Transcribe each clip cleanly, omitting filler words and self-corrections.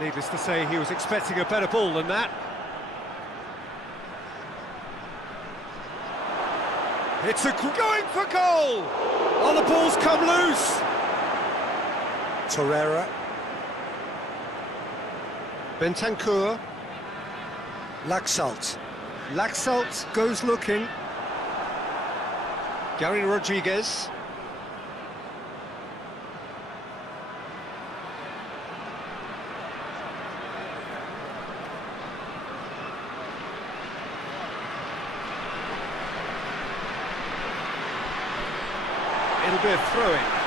Needless to say, he was expecting a better ball than that. It's going for goal! Oh, the ball's come loose! Torreira. Bentancur. Laxalt. Laxalt goes looking. Gary Rodriguez. It'll be a throw-in.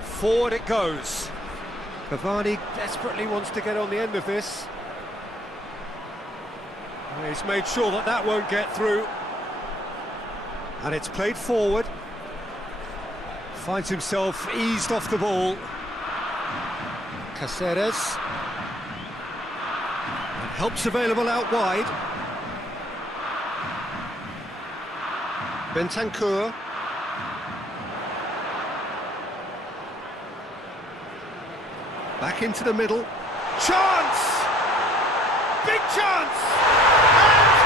Forward it goes. Cavani desperately wants to get on the end of this. He's made sure that that won't get through. And it's played forward. Finds himself eased off the ball. Caceres. And help's available out wide. Bentancur. Back into the middle. Chance! Big chance!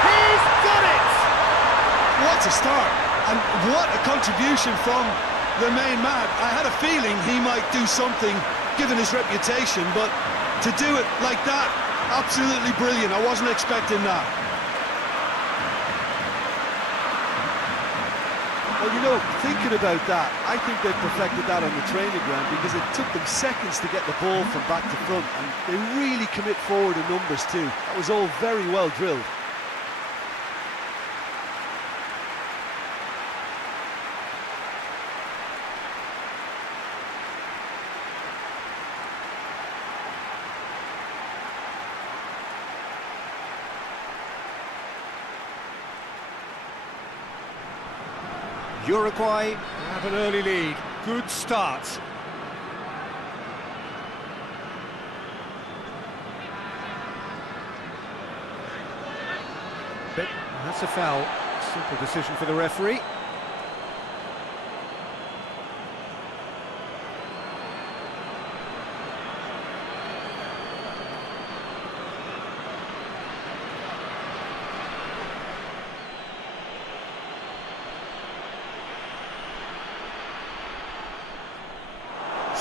And he's done it! What a start, and what a contribution from the main man. I had a feeling he might do something, given his reputation, but to do it like that, absolutely brilliant. I wasn't expecting that. Well, you know, thinking about that, I think they perfected that on the training ground because it took them seconds to get the ball from back to front, and they really commit forward in numbers too. That was all very well drilled. Uruguay have an early lead. Good start. But that's a foul. Simple decision for the referee.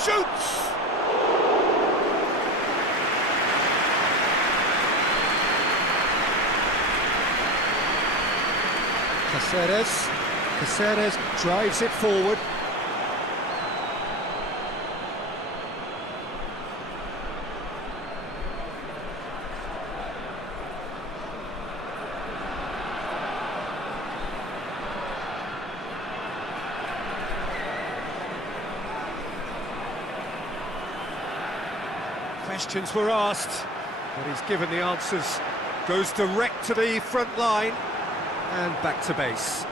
Shoots! Caceres drives it forward. Questions were asked, but he's given the answers. Goes direct to the front line and back to base.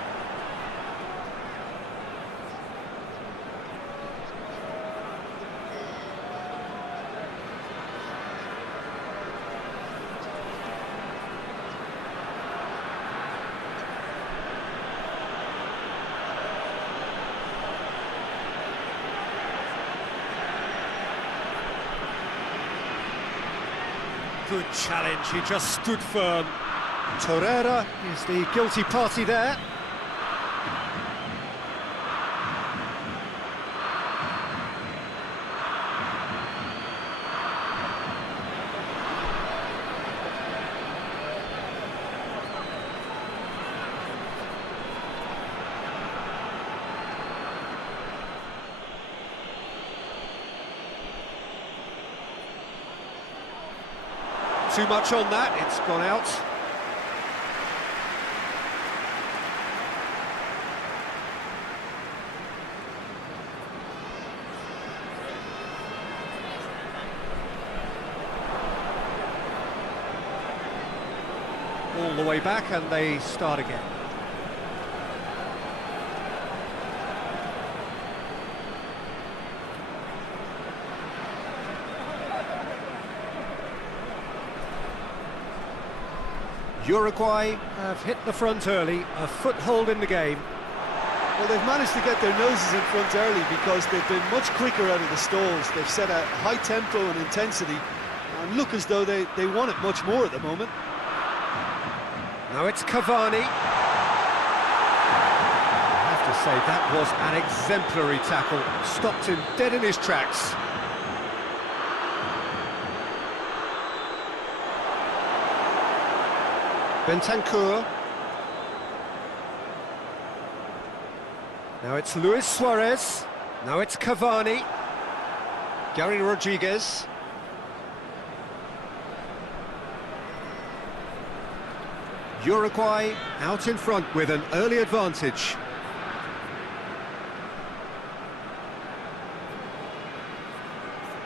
Good challenge, he just stood firm. Torreira is the guilty party there. Too much on that, it's gone out. All the way back and they start again. Uruguay have hit the front early, a foothold in the game. Well, they've managed to get their noses in front early because they've been much quicker out of the stalls. They've set a high tempo and intensity and look as though they want it much more at the moment. Now it's Cavani. I have to say, that was an exemplary tackle. Stopped him dead in his tracks. Bentancur. Now it's Luis Suarez. Now it's Cavani. Gary Rodriguez. Uruguay out in front with an early advantage.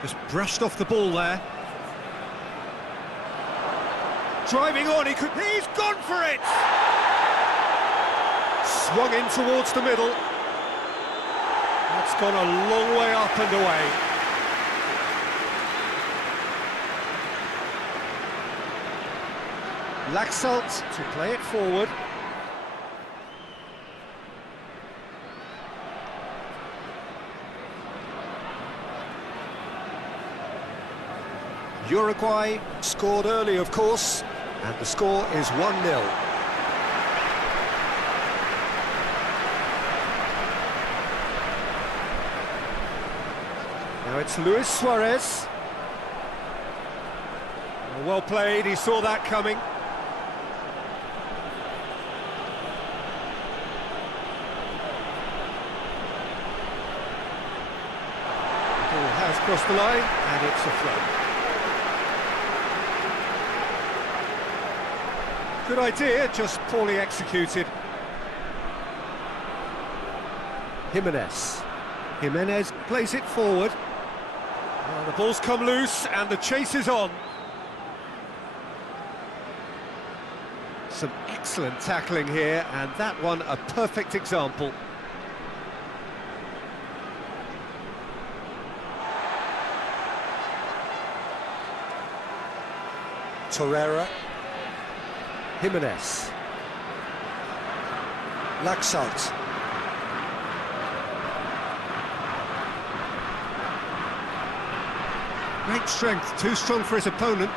Just brushed off the ball there. Driving on, he's gone for it! Swung in towards the middle. That's gone a long way up and away. Laxalt to play it forward. Uruguay scored early, of course, and the score is 1-0. Now it's Luis Suarez. Well played, he saw that coming. Ball has crossed the line, and it's a throw. Good idea, just poorly executed. Jimenez plays it forward. Well, the ball's come loose and the chase is on. Some excellent tackling here, and that one a perfect example. Torreira. Jimenez. Laxalt. Great strength, too strong for his opponent.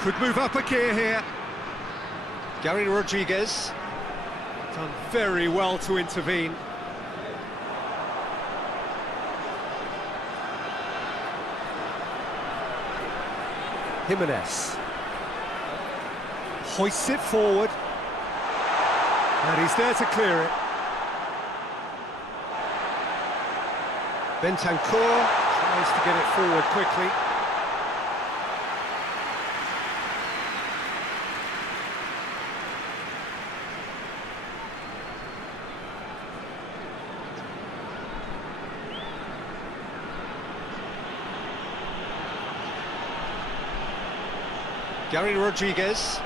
Could move up a gear here. Gary Rodriguez. Done very well to intervene. Jimenez. Hoists it forward. And he's there to clear it. Bentancur. Tries to get it forward quickly. Gary Rodriguez.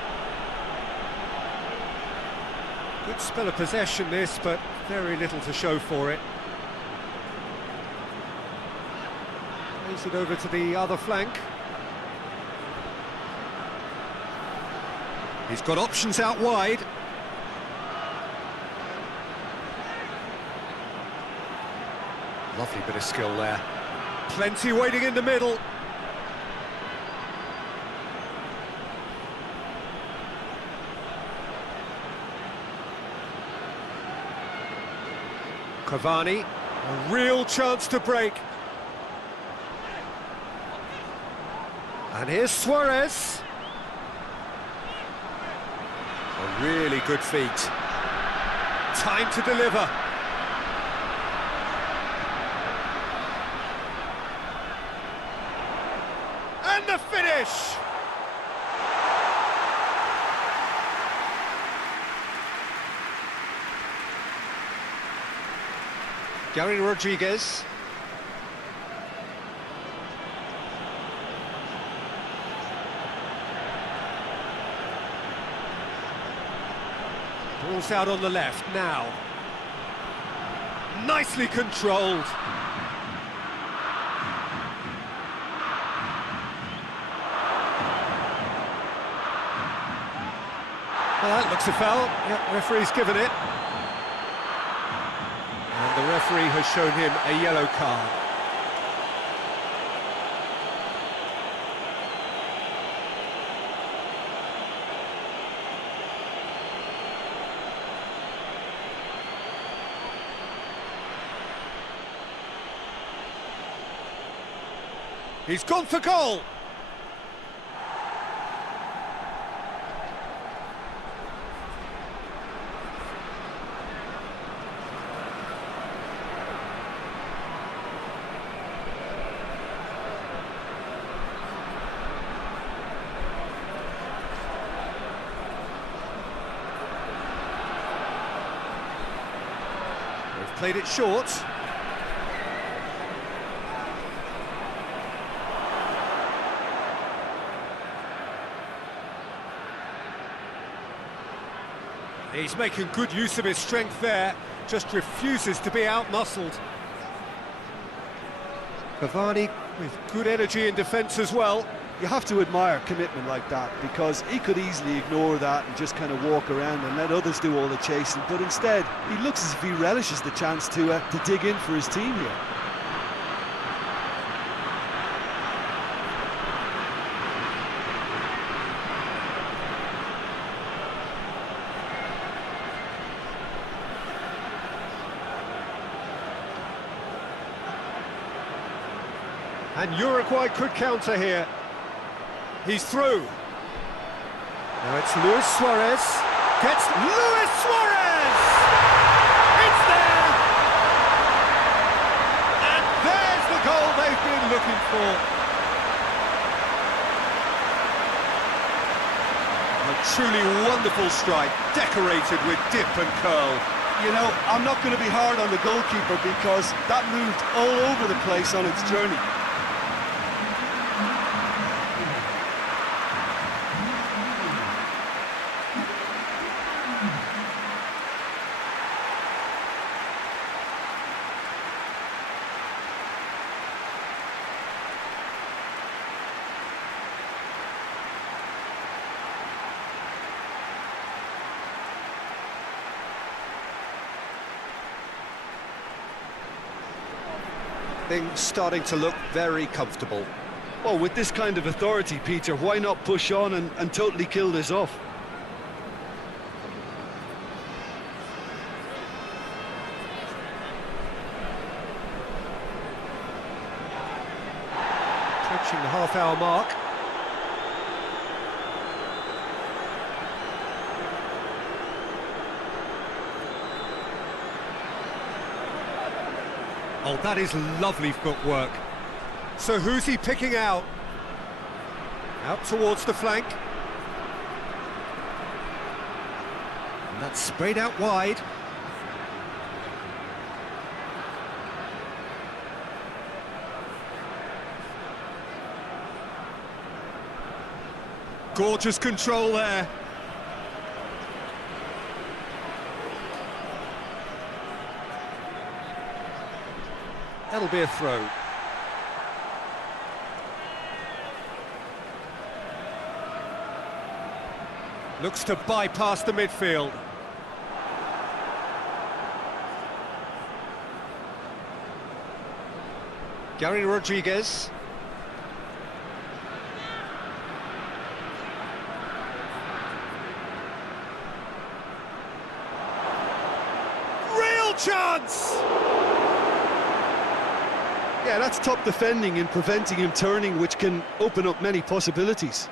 Good spell of possession this, but very little to show for it. Plays it over to the other flank. He's got options out wide. Lovely bit of skill there. Plenty waiting in the middle. Cavani, a real chance to break. And here's Suarez. A really good feat. Time to deliver. And the finish! Gary Rodriguez. Ball's out on the left now. Nicely controlled. That looks a foul. Yeah, referee's given it. And the referee has shown him a yellow card. He's gone for goal! They've played it short. He's making good use of his strength there, just refuses to be out-muscled. Cavani with good energy in defence as well. You have to admire commitment like that, because he could easily ignore that and just kind of walk around and let others do all the chasing, but instead he looks as if he relishes the chance to dig in for his team here. And Uruguay could counter here. He's through. Now it's Luis Suarez. Gets Luis Suarez! It's there! And there's the goal they've been looking for. A truly wonderful strike, decorated with dip and curl. You know, I'm not going to be hard on the goalkeeper because that moved all over the place on its journey. Things starting to look very comfortable. Well, with this kind of authority, Peter, why not push on and totally kill this off? Approaching the half-hour mark. Oh, that is lovely footwork. So who's he picking out? Out towards the flank. And that's sprayed out wide. Gorgeous control there. That'll be a throw. Looks to bypass the midfield. Gary Rodriguez. Real chance! Yeah, that's top defending and preventing him turning, which can open up many possibilities.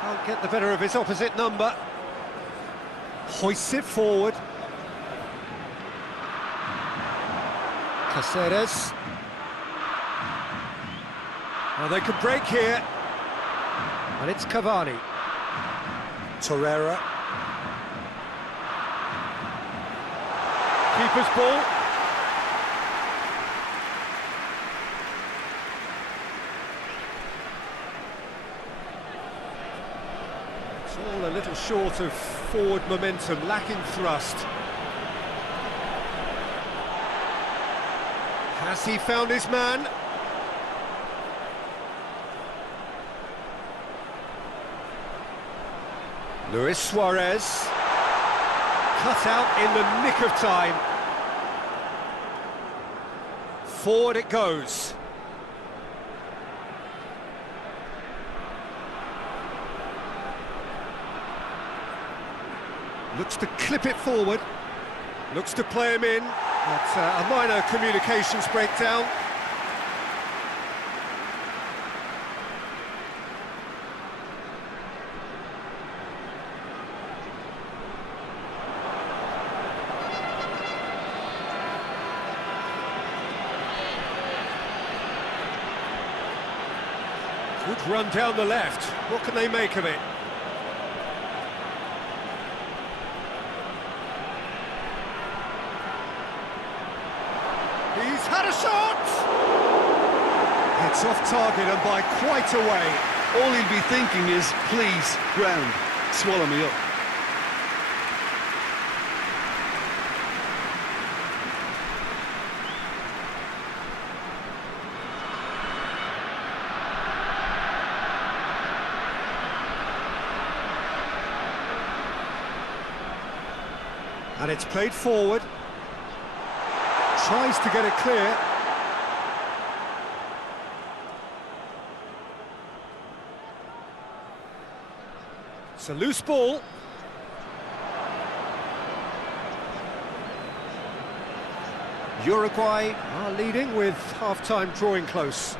Can't get the better of his opposite number. Hoists it forward. Caceres. Now they can break here. And it's Cavani. Torreira. Keeper's ball. It's all a little short of forward momentum, lacking thrust. Has he found his man? Luis Suarez. Cut out in the nick of time. Forward it goes. Looks to clip it forward. Looks to play him in. But a minor communications breakdown. Good run down the left. What can they make of it? He's had a shot! It's off target and by quite a way. All he'll be thinking is, please, ground, swallow me up. And it's played forward. Tries to get it clear. It's a loose ball. Uruguay are leading with half-time drawing close.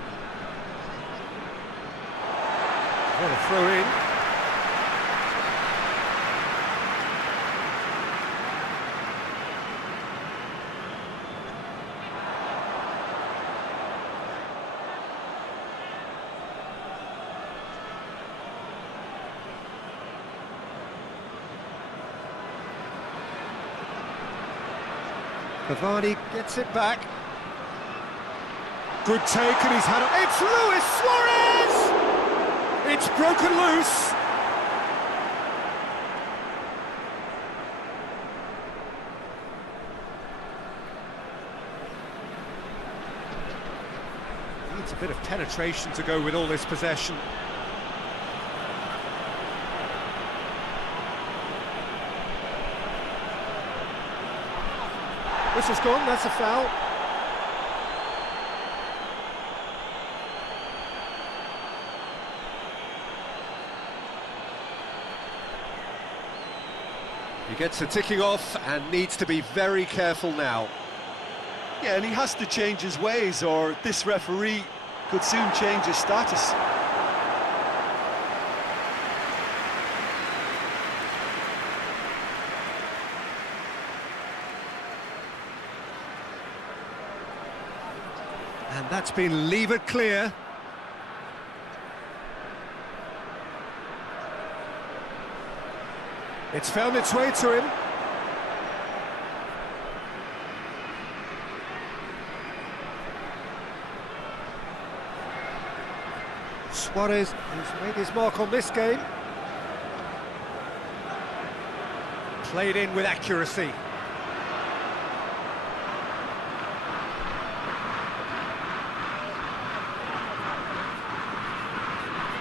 What a throw in. Cavani gets it back. Good take, and he's had it. It's Luis Suarez! It's broken loose. Needs a bit of penetration to go with all this possession. This is gone, that's a foul. He gets a ticking off and needs to be very careful now. Yeah, and he has to change his ways, or this referee could soon change his status. And that's been levered clear. It's found its way to him. Suarez has made his mark on this game. Played in with accuracy.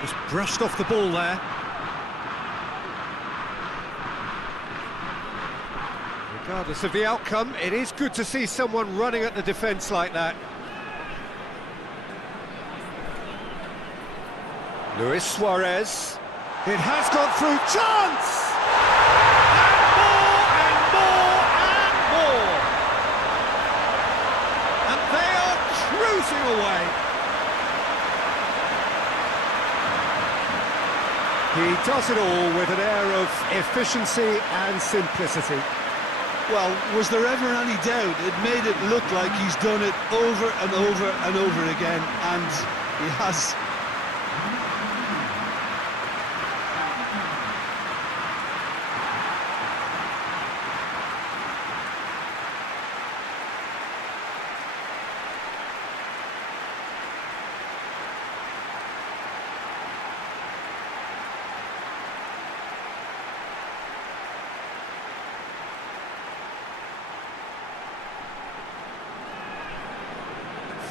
Just brushed off the ball there. Regardless of the outcome, it is good to see someone running at the defence like that. Luis Suarez. It has gone through. Chance! And more and more! And they are cruising away. He does it all with an air of efficiency and simplicity. Well, was there ever any doubt? It made it look like he's done it over and over and over again, and he has.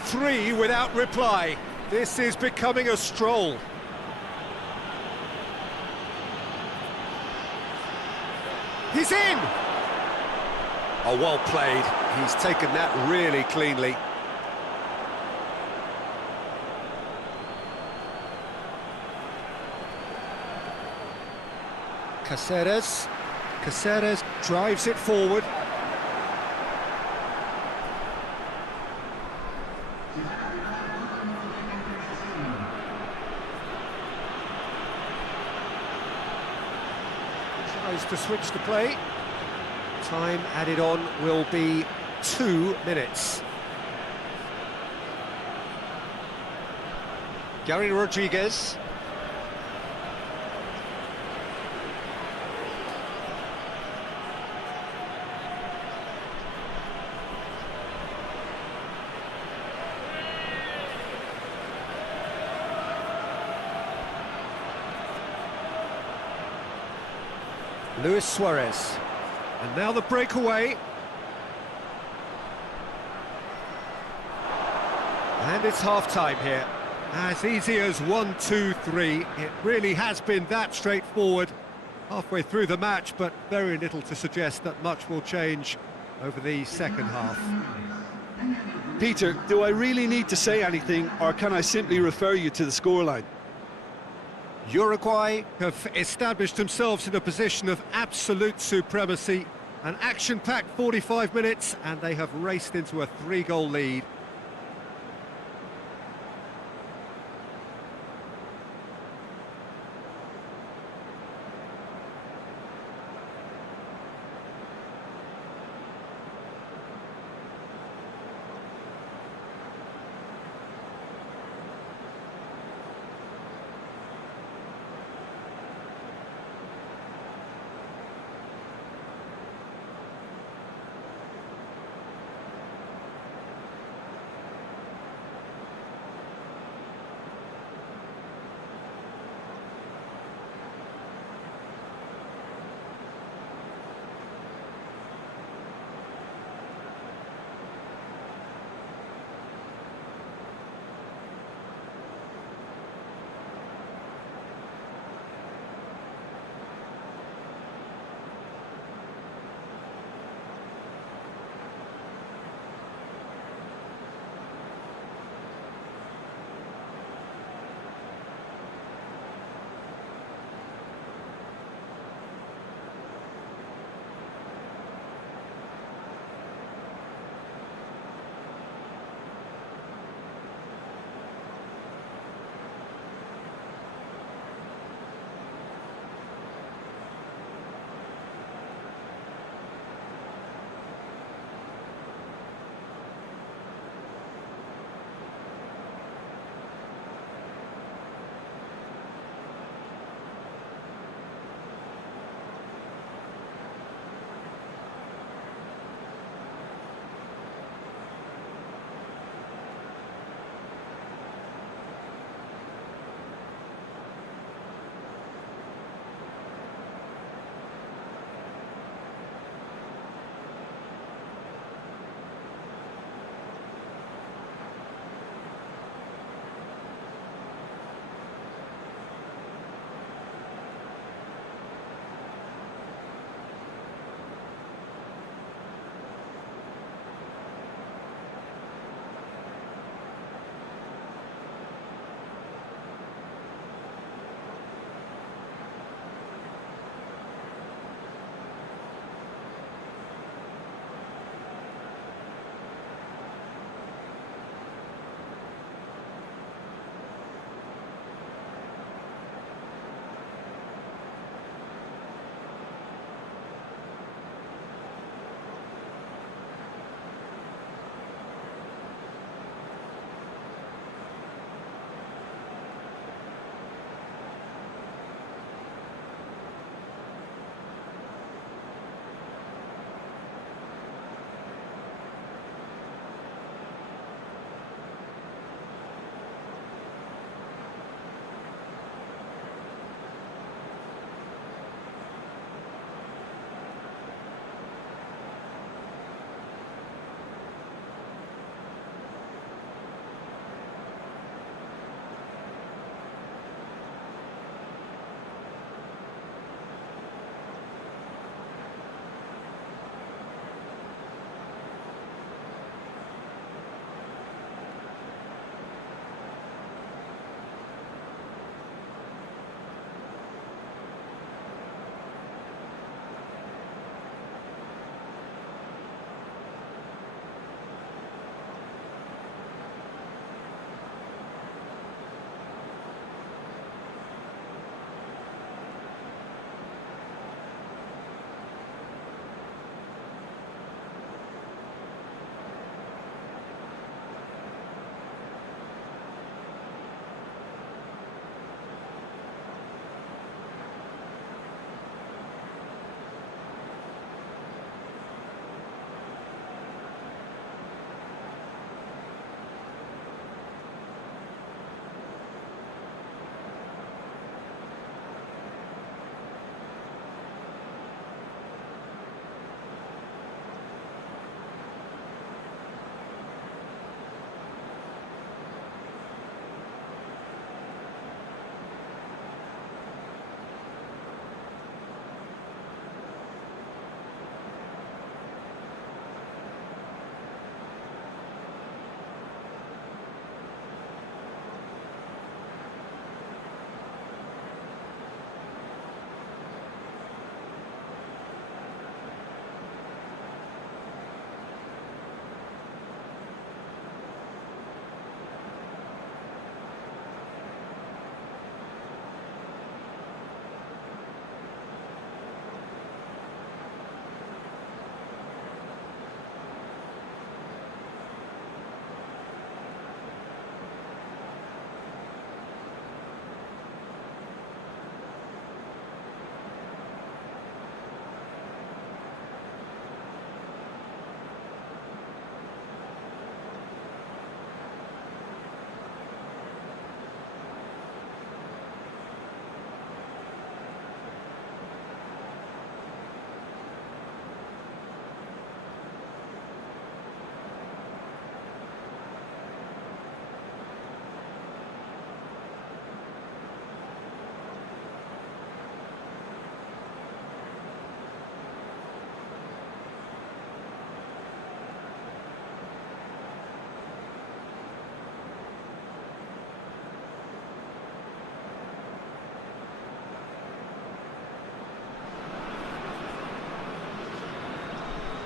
Three without reply. This is becoming a stroll. He's in! Oh, well played. He's taken that really cleanly. Caceres drives it forward. Tries to switch the play. Time added on will be 2 minutes. Gary Rodriguez. Luis Suarez. And now the breakaway. And it's half-time here. As easy as 1, 2, 3. It really has been that straightforward halfway through the match, but very little to suggest that much will change over the second half. Peter, do I really need to say anything, or can I simply refer you to the scoreline? Uruguay have established themselves in a position of absolute supremacy. An action-packed 45 minutes, and they have raced into a 3-goal lead.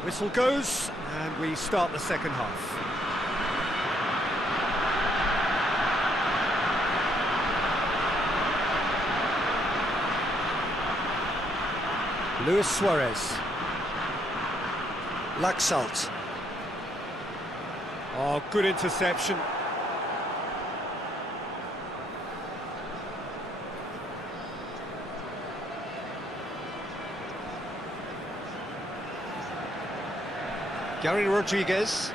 Whistle goes, and we start the second half. Luis Suarez. Laxalt. Oh, good interception. Gary Rodriguez.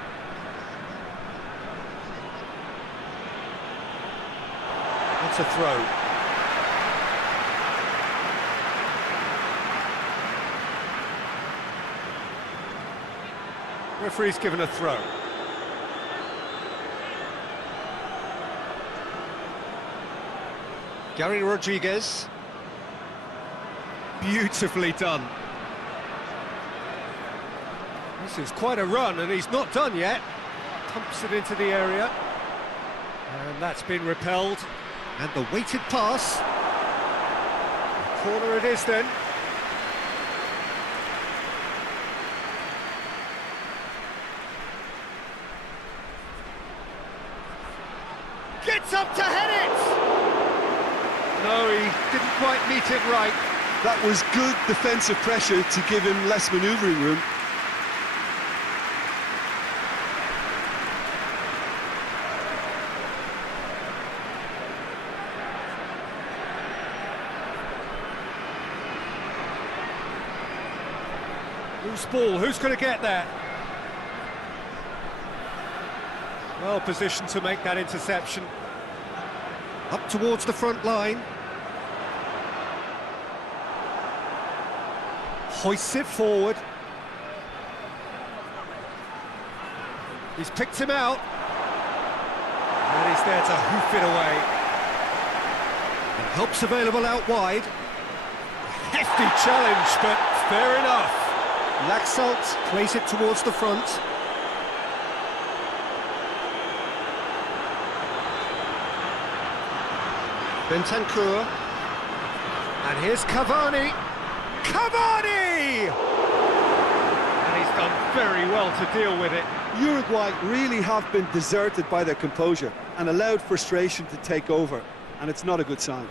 That's a throw. Referee's given a throw. Gary Rodriguez. Beautifully done. This is quite a run, and he's not done yet. Pumps it into the area. And that's been repelled. And the weighted pass. Corner it is then. Gets up to head it! No, he didn't quite meet it right. That was good defensive pressure to give him less manoeuvring room. Loose ball, who's going to get that? Well positioned to make that interception. Up towards the front line. Hoists it forward. He's picked him out. And he's there to hoof it away. And help's available out wide. Hefty challenge, but fair enough. Laxalt plays it towards the front. Bentancur. And here's Cavani. Cavani! And he's done very well to deal with it. Uruguay really have been deserted by their composure and allowed frustration to take over, and it's not a good sign.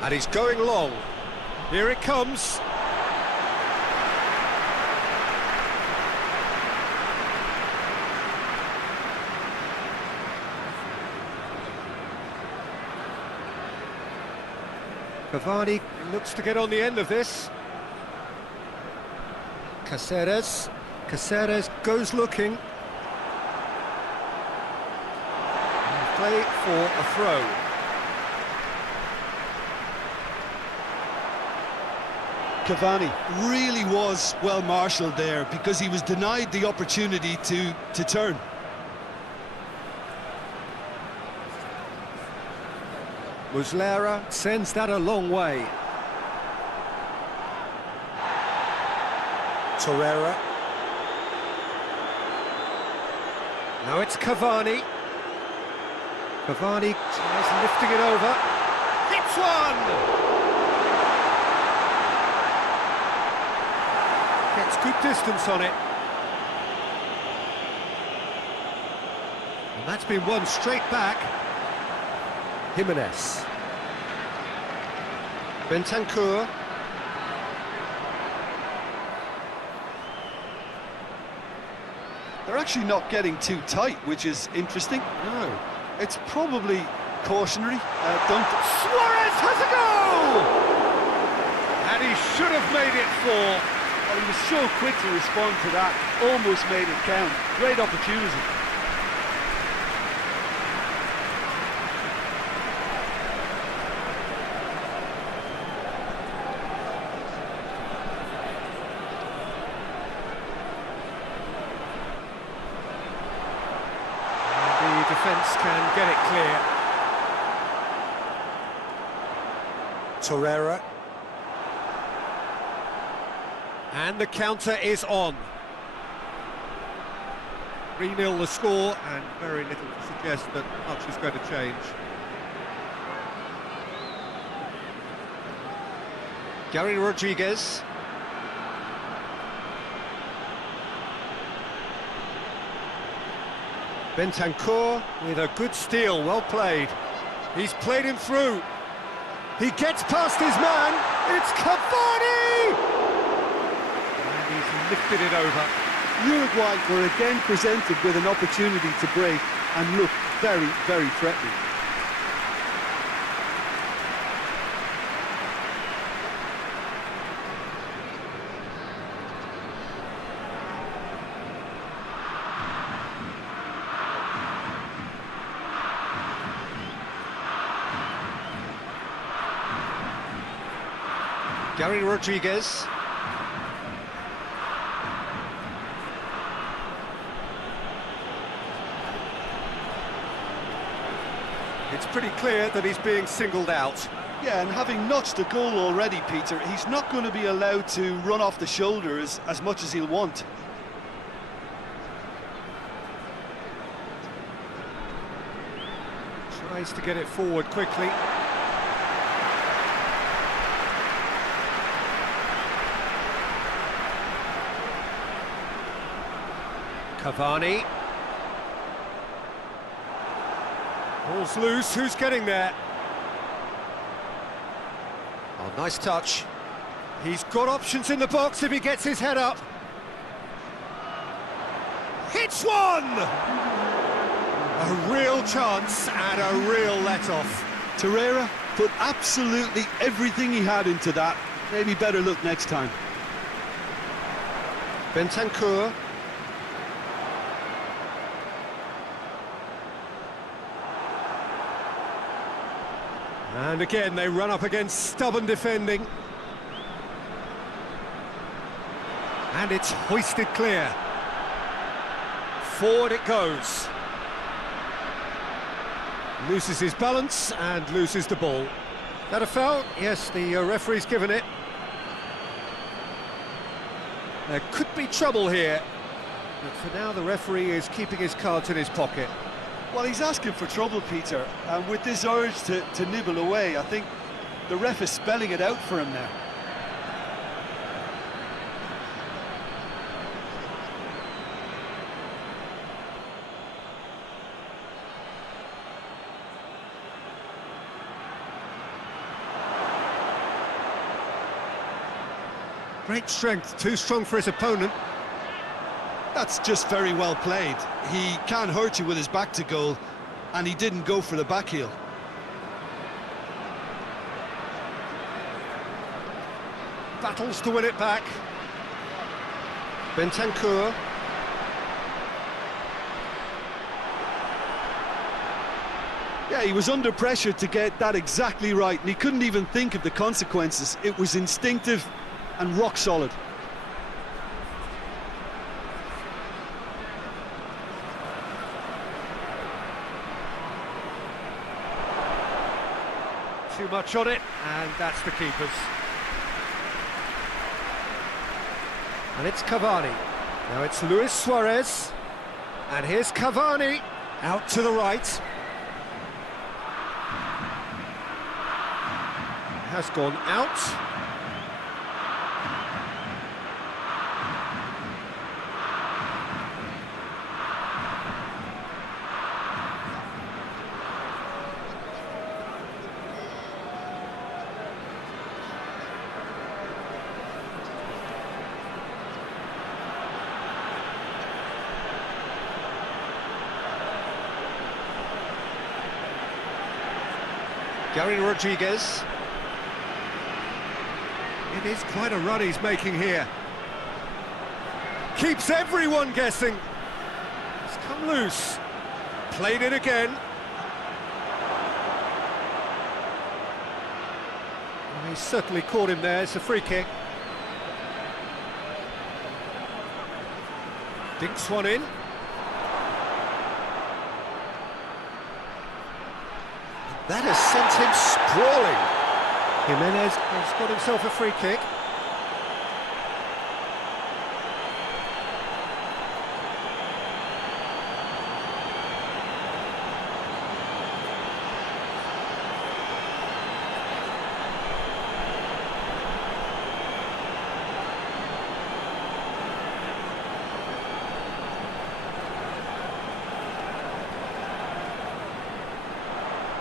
And he's going long. Here it comes. Cavani looks to get on the end of this. Caceres. Caceres goes looking. And play for a throw. Cavani really was well marshalled there because he was denied the opportunity to turn. Muslera sends that a long way. Torreira. Now it's Cavani. Cavani tries lifting it over. Hits one! Gets good distance on it. And that's been won straight back. Jimenez. Bentancur. They're actually not getting too tight, which is interesting. No. It's probably cautionary. Suarez has a goal! And he should have made it 4. Well, he was so quick to respond to that, almost made it count. Great opportunity. Defence can get it clear. Torreira. And the counter is on. 3-0 the score, and very little to suggest that much is going to change. Gary Rodriguez. Bentancur with a good steal, well played. He's played him through. He gets past his man. It's Cavani! And he's lifted it over. Uruguay were again presented with an opportunity to break and look very, very threatening. Gary Rodriguez. It's pretty clear that he's being singled out. Yeah, and having notched a goal already, Peter, he's not going to be allowed to run off the shoulders as much as he'll want. Tries to get it forward quickly. Cavani. Ball's loose, who's getting there? Oh, nice touch. He's got options in the box if he gets his head up. Hits one! A real chance and a real let-off. Torreira put absolutely everything he had into that. Maybe better look next time. Bentancur. And again, they run up against stubborn defending. And it's hoisted clear. Forward it goes. Loses his balance and loses the ball. That a foul? Yes, the referee's given it. There could be trouble here. But for now, the referee is keeping his cards in his pocket. Well, he's asking for trouble, Peter, and with this urge to nibble away, I think the ref is spelling it out for him now. Great strength, too strong for his opponent. That's just very well played. He can't hurt you with his back to goal, and he didn't go for the back heel. Battles to win it back. Bentancur. Yeah, he was under pressure to get that exactly right, and he couldn't even think of the consequences. It was instinctive and rock solid. Too much on it, and that's the keeper's. And it's Cavani. Now it's Luis Suarez. And here's Cavani, out to the right. Has gone out. Gary Rodriguez. It is quite a run he's making here. Keeps everyone guessing. It's come loose. Played it again. Well, he certainly caught him there. It's a free kick. Dinks one in. That has sent him sprawling. Jimenez has got himself a free kick.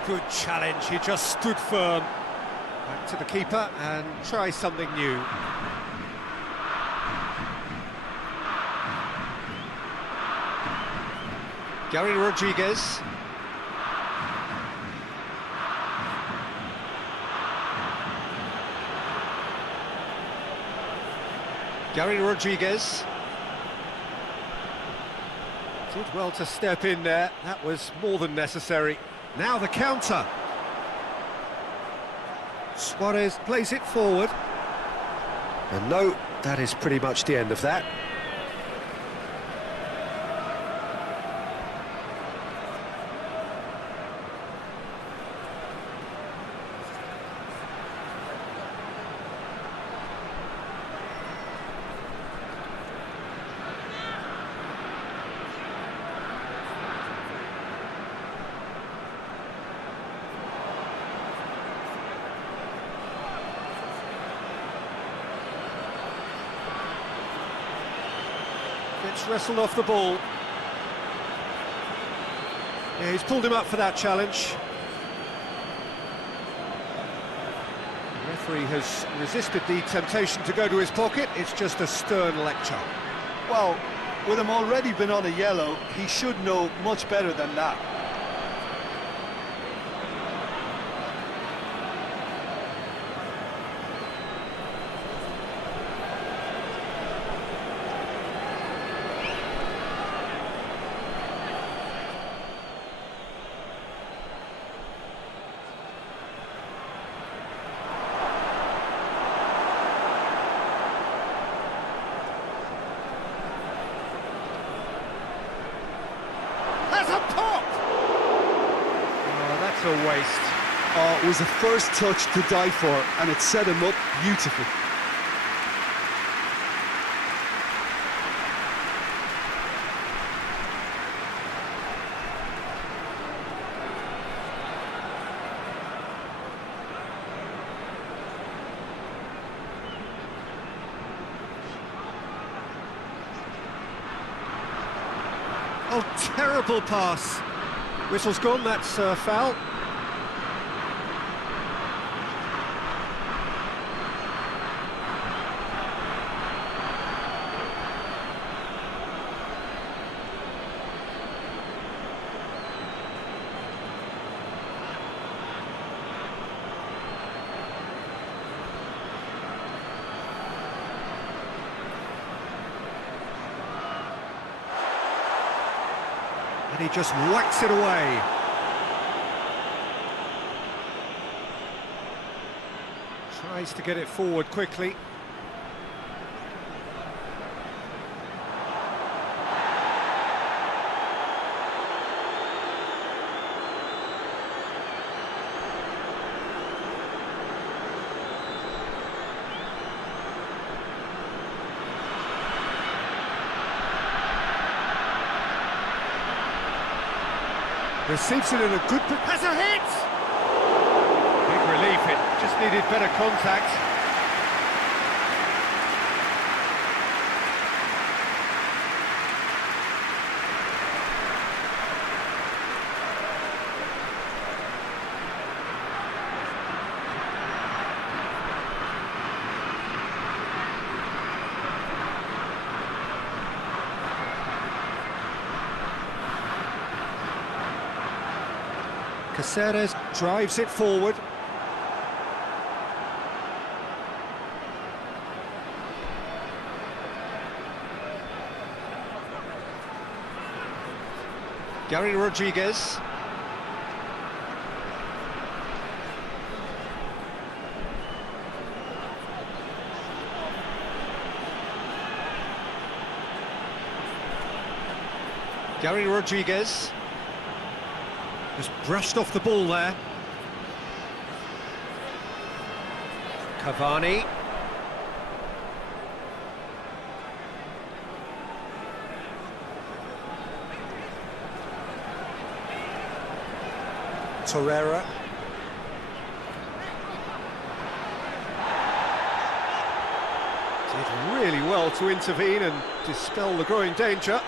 Good challenge, he just stood firm. Back to the keeper and try something new. Gary Rodriguez. Gary Rodriguez. Did well to step in there, that was more than necessary. Now the counter. Suarez plays it forward. And no, that is pretty much the end of that. It's wrestled off the ball. Yeah, he's pulled him up for that challenge. The referee has resisted the temptation to go to his pocket. It's just a stern lecture. Well, with him already been on a yellow, he should know much better than that. A waste. Oh, it was a first touch to die for, and it set him up beautifully. Oh, terrible pass. Whistle's gone, that's a foul. And he just whacks it away. Tries to get it forward quickly. Receives it in a good... Has a hit! Big relief, it just needed better contact. Caceres drives it forward. Gary Rodriguez. Gary Rodriguez. Just brushed off the ball there. Cavani. Torreira. Did really well to intervene and dispel the growing danger.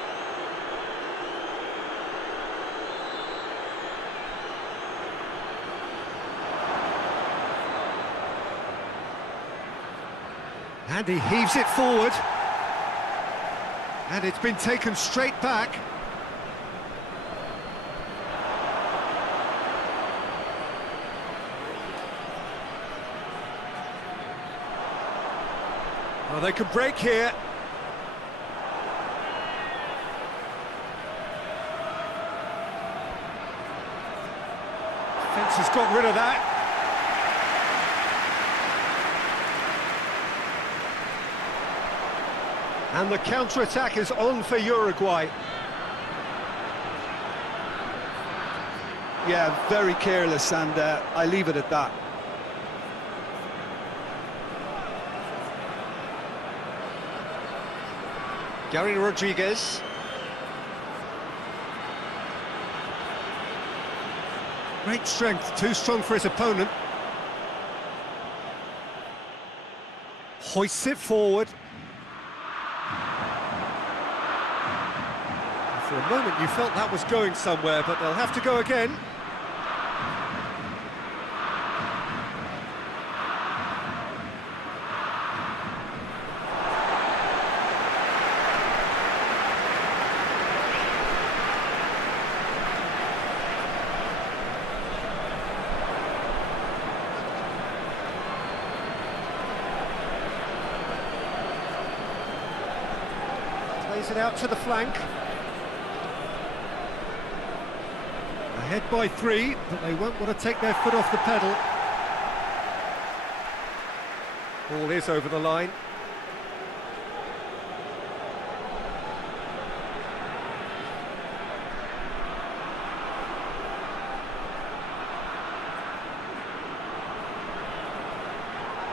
And he heaves it forward. And it's been taken straight back. Well, they can break here. Fence has got rid of that. And the counter-attack is on for Uruguay. Yeah, very careless, and I leave it at that. Gary Rodriguez. Great strength, too strong for his opponent. Hoists it forward. For a moment you felt that was going somewhere, but they'll have to go again. Plays it out to the flank. Ahead by 3, but they won't want to take their foot off the pedal. Ball is over the line.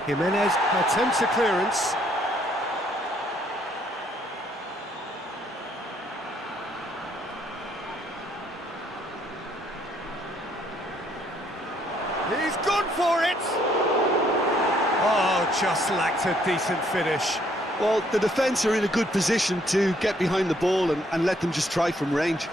Jimenez attempts a clearance. He's gone for it! Oh, just lacked a decent finish. Well, the defence are in a good position to get behind the ball and let them just try from range.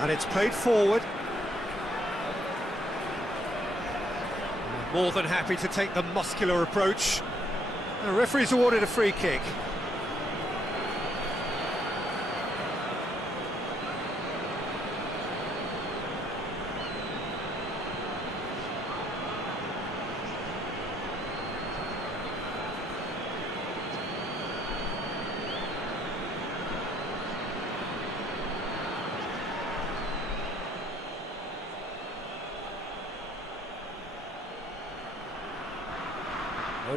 And it's played forward. More than happy to take the muscular approach. The referee's awarded a free kick.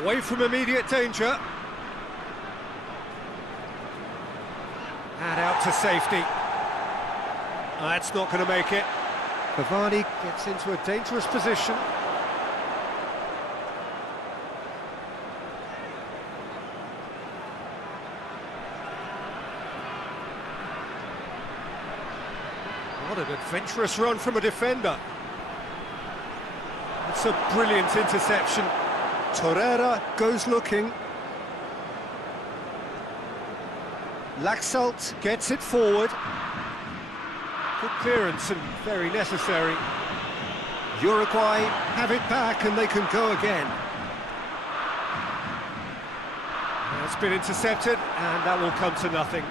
Away from immediate danger. And out to safety. That's not going to make it. Cavani gets into a dangerous position. What an adventurous run from a defender. It's a brilliant interception. Torreira goes looking. Laxalt gets it forward. Good clearance and very necessary. Uruguay have it back and they can go again. It's been intercepted and that will come to nothing.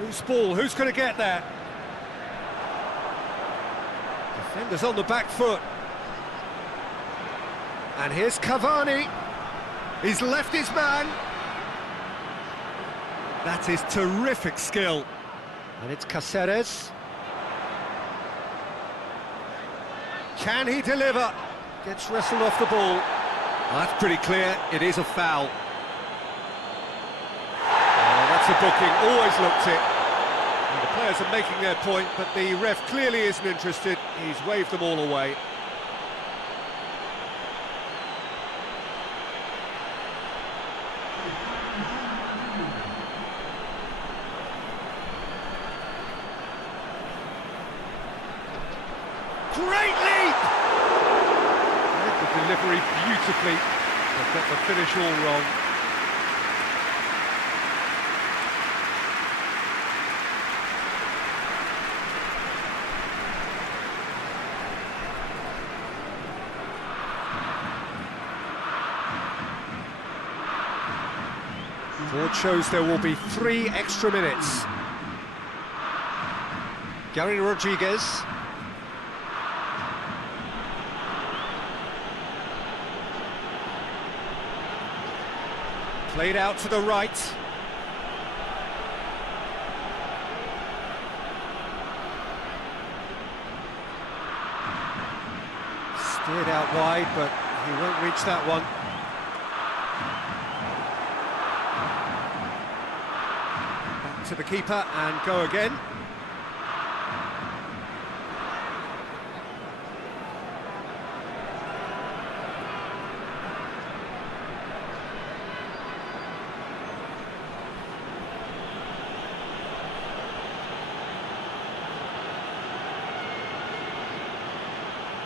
Loose ball, who's going to get there? Defender's on the back foot. And here's Cavani. He's left his man. That is terrific skill. And it's Cáceres. Can he deliver? Gets wrestled off the ball. Well, that's pretty clear, it is a foul. That's a booking, always looked it. And the players are making their point, but the ref clearly isn't interested. He's waved them all away. Great leap! Read the delivery beautifully, but got the finish all wrong. Board shows there will be 3 extra minutes. Gary Rodriguez. Played out to the right. Steered out wide, but he won't reach that one. Back to the keeper and go again.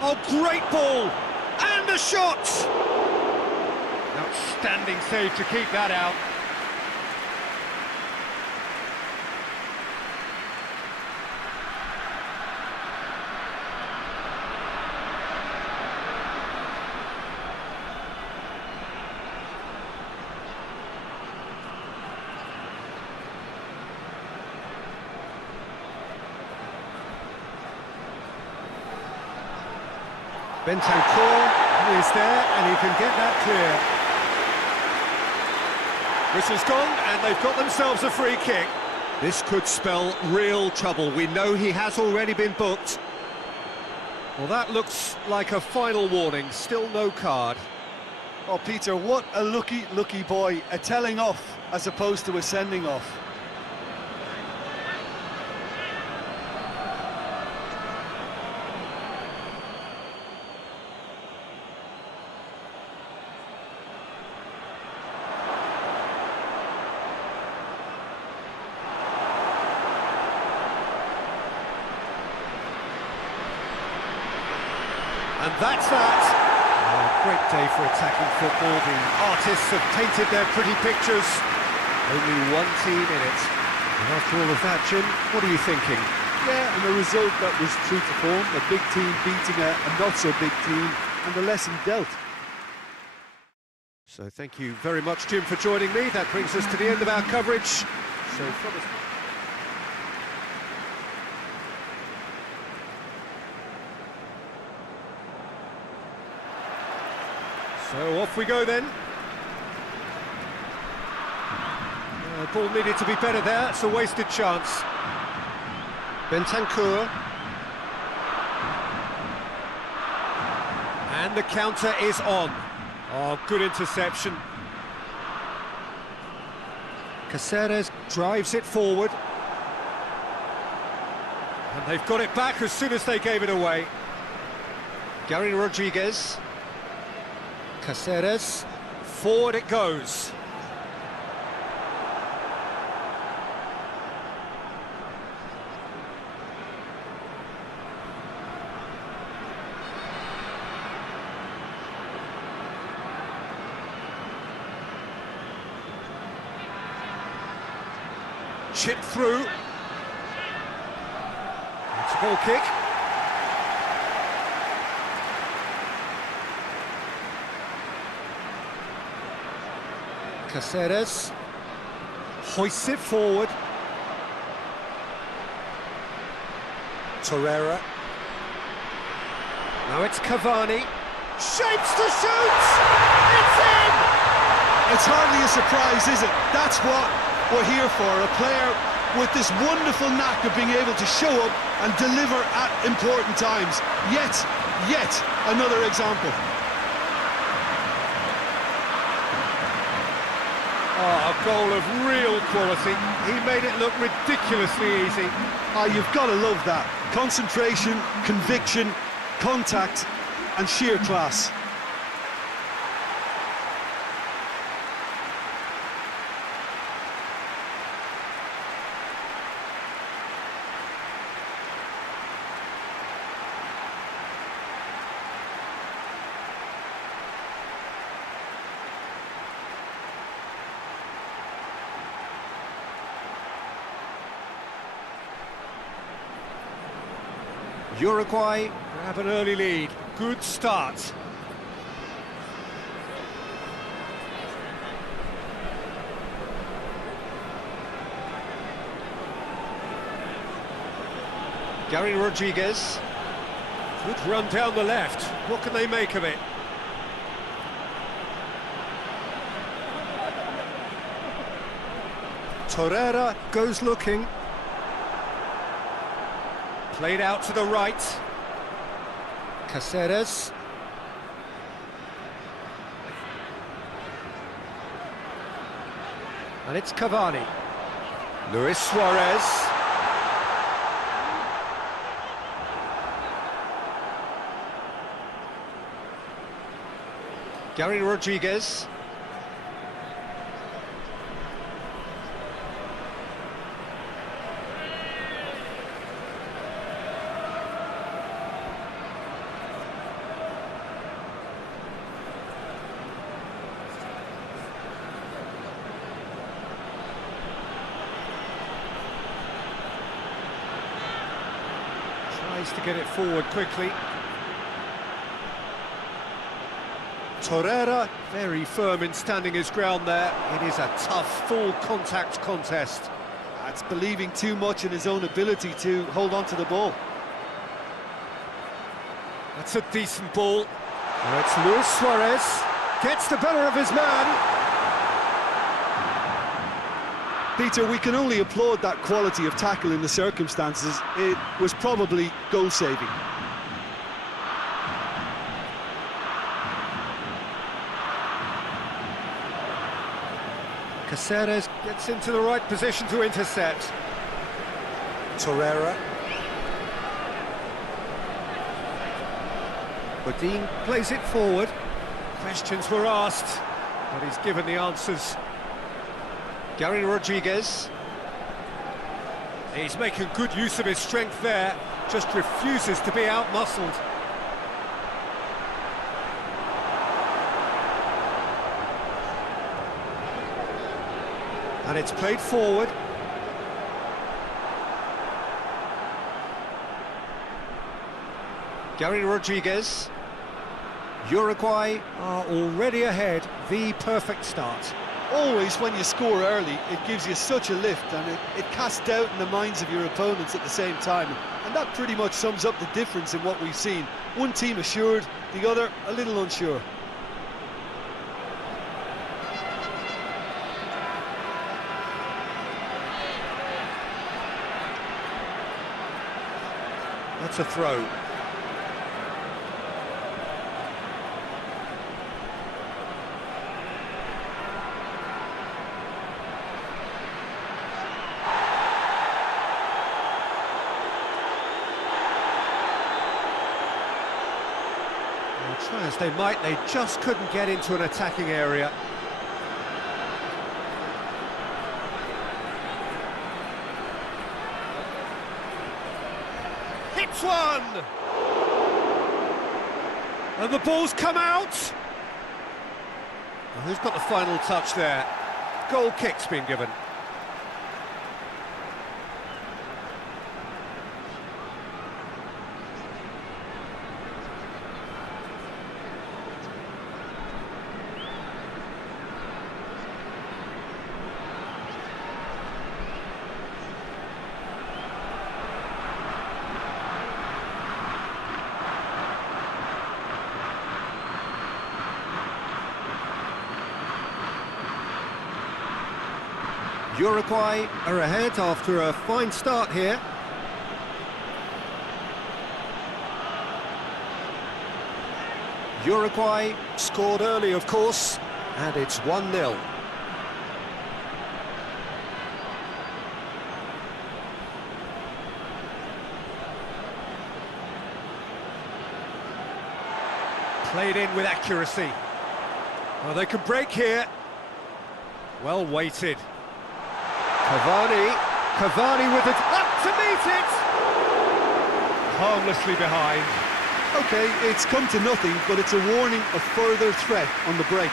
Oh, great ball! And a shot! Outstanding save to keep that out. Bentancur is there, and he can get that clear. Whistle's gone, and they've got themselves a free kick. This could spell real trouble. We know he has already been booked. Well, that looks like a final warning. Still no card. Oh, Peter, what a lucky boy. A telling off as opposed to a sending off. And that's that. Oh, great day for attacking football. The artists have painted their pretty pictures. Only one team in it. And after all of that, Jim, what are you thinking? Yeah, and a result that was true to form. A big team beating a not-so-big team, and the lesson dealt. So thank you very much, Jim, for joining me. That brings us to the end of our coverage. So from us... So off we go then. Ball needed to be better there, it's a wasted chance. Bentancur. And the counter is on. Oh, good interception. Caceres drives it forward. And they've got it back as soon as they gave it away. Gary Rodriguez. Caceres, forward it goes. Chip through. It's a goal kick. Caceres hoists it forward. Torreira. Now it's Cavani. Shapes to shoot! It's in! It's hardly a surprise, is it? That's what we're here for. A player with this wonderful knack of being able to show up and deliver at important times. Yet another example. Oh, a goal of real quality. He made it look ridiculously easy. You've got to love that. Concentration, conviction, contact, and sheer class. Uruguay grab an early lead. Good start. Gary Rodriguez. Good run down the left. What can they make of it? Torreira goes looking. Played out to the right. Caceres. And it's Cavani. Luis Suarez. Gary Rodriguez. Tries to get it forward quickly. Torreira, very firm in standing his ground there. It is a tough, full-contact contest. That's believing too much in his own ability to hold on to the ball. That's a decent ball. Now it's Luis Suarez. Gets the better of his man. Peter, we can only applaud that quality of tackle in the circumstances. It was probably goal-saving. Caceres gets into the right position to intercept. Torreira. Bodin plays it forward. Questions were asked, but he's given the answers. Gary Rodriguez. He's making good use of his strength there, just refuses to be out-muscled. And it's played forward. Gary Rodriguez. Uruguay are already ahead. The perfect start. Always when you score early, it gives you such a lift, and it casts doubt in the minds of your opponents at the same time. And that pretty much sums up the difference in what we've seen. One team assured, the other a little unsure. That's a throw. Try as they might, they just couldn't get into an attacking area. Hits one! And the ball's come out! Well, who's got the final touch there? Goal kick's been given. Uruguay are ahead after a fine start here. Uruguay scored early, of course, and it's 1-0. Played in with accuracy. Well, they can break here. Well weighted. Cavani with it, up to meet it! Harmlessly behind. Okay, it's come to nothing, but it's a warning of further threat on the break.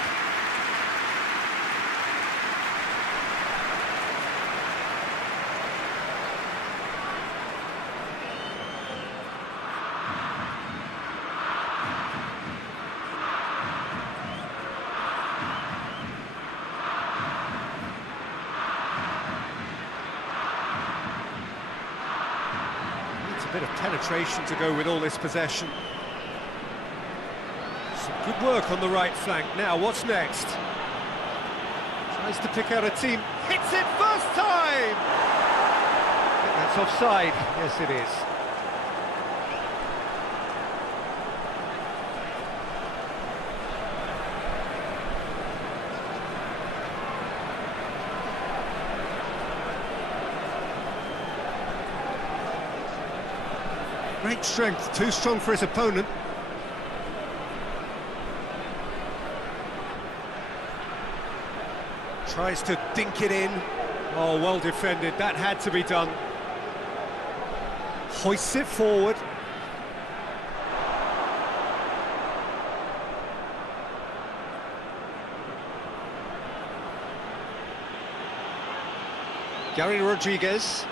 Bit of penetration to go with all this possession. Some good work on the right flank. Now, what's next? Tries to pick out a team. Hits it first time! I think that's offside. Yes, it is. Great strength, too strong for his opponent. Tries to dink it in. Oh, well defended, that had to be done. Hoists it forward. Gary Rodriguez.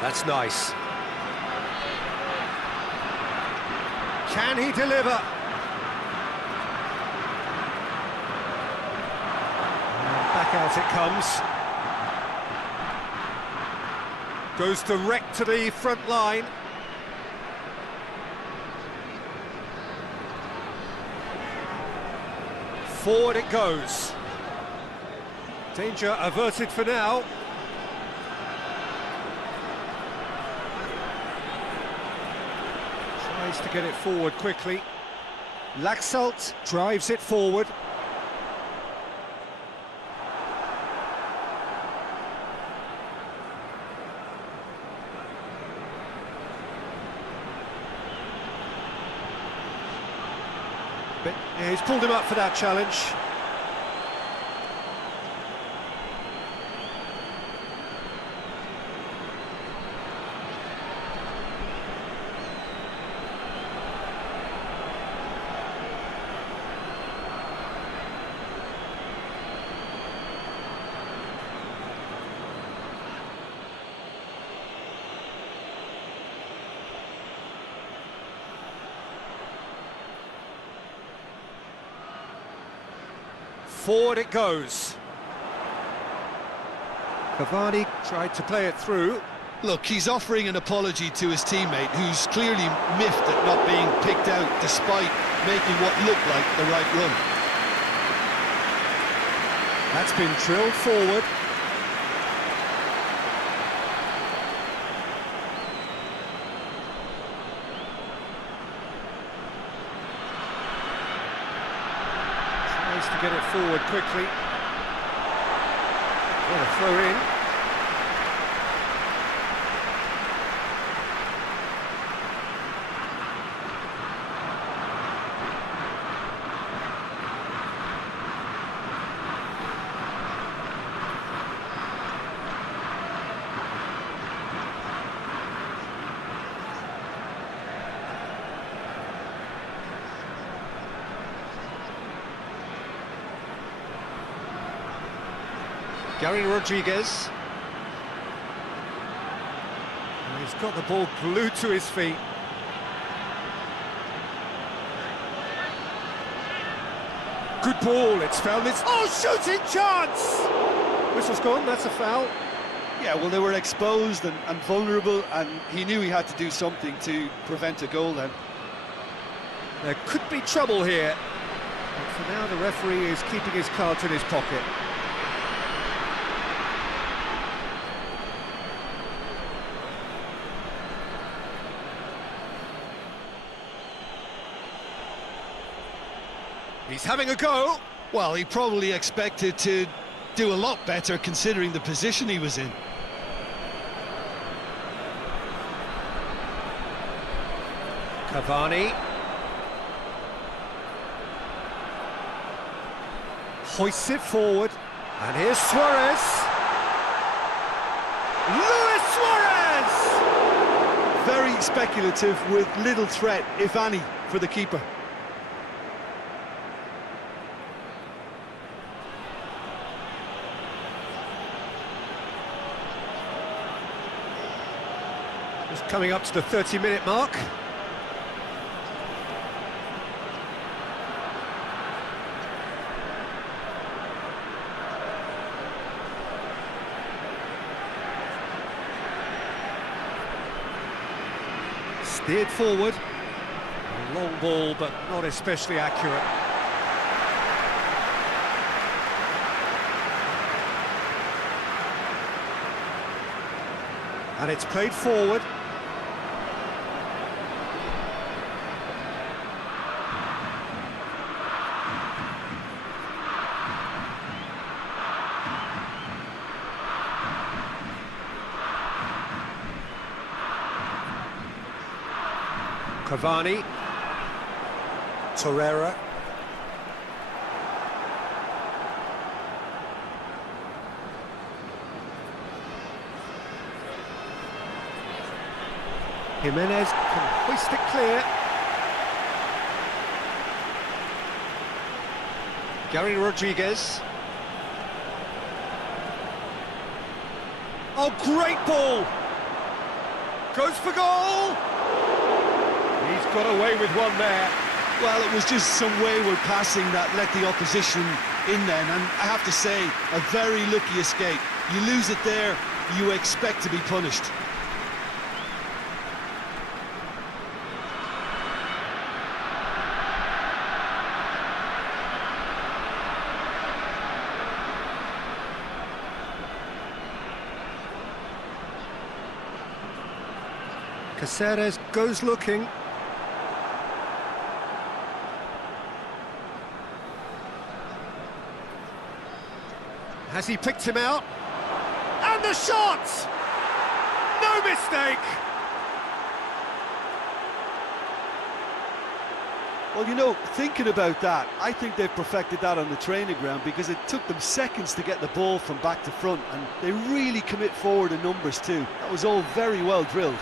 That's nice. Can he deliver? And back out it comes. Goes direct to the front line. Forward it goes. Danger averted for now. Tries to get it forward quickly. Laxalt drives it forward. But yeah, he's pulled him up for that challenge. Forward it goes. Cavani tried to play it through. Look, he's offering an apology to his teammate, who's clearly miffed at not being picked out despite making what looked like the right run. That's been drilled forward. To get it forward quickly. What a throw in. Gary Rodriguez. And he's got the ball glued to his feet. Good ball, it's found its... Oh, shooting chance! Whistle's gone, that's a foul. Yeah, well, they were exposed and vulnerable, and he knew he had to do something to prevent a goal then. There could be trouble here. But for now, the referee is keeping his cards in his pocket. He's having a go. Well, he probably expected to do a lot better considering the position he was in. Cavani. Hoists it forward. And here's Suarez. Luis Suarez! Very speculative with little threat, if any, for the keeper. Just coming up to the 30-minute mark. Steered forward. A long ball, but not especially accurate. And it's played forward. Cavani. Torreira. Jimenez can hoist it clear. Gary Rodriguez. Oh, great ball! Goes for goal! He's got away with one there. Well, it was just some wayward passing that let the opposition in then, and I have to say, a very lucky escape. You lose it there, you expect to be punished. Caceres goes looking. Has he picked him out? And the shot! No mistake! Well, you know, thinking about that, I think they've perfected that on the training ground because it took them seconds to get the ball from back to front, and they really commit forward in numbers too. That was all very well drilled.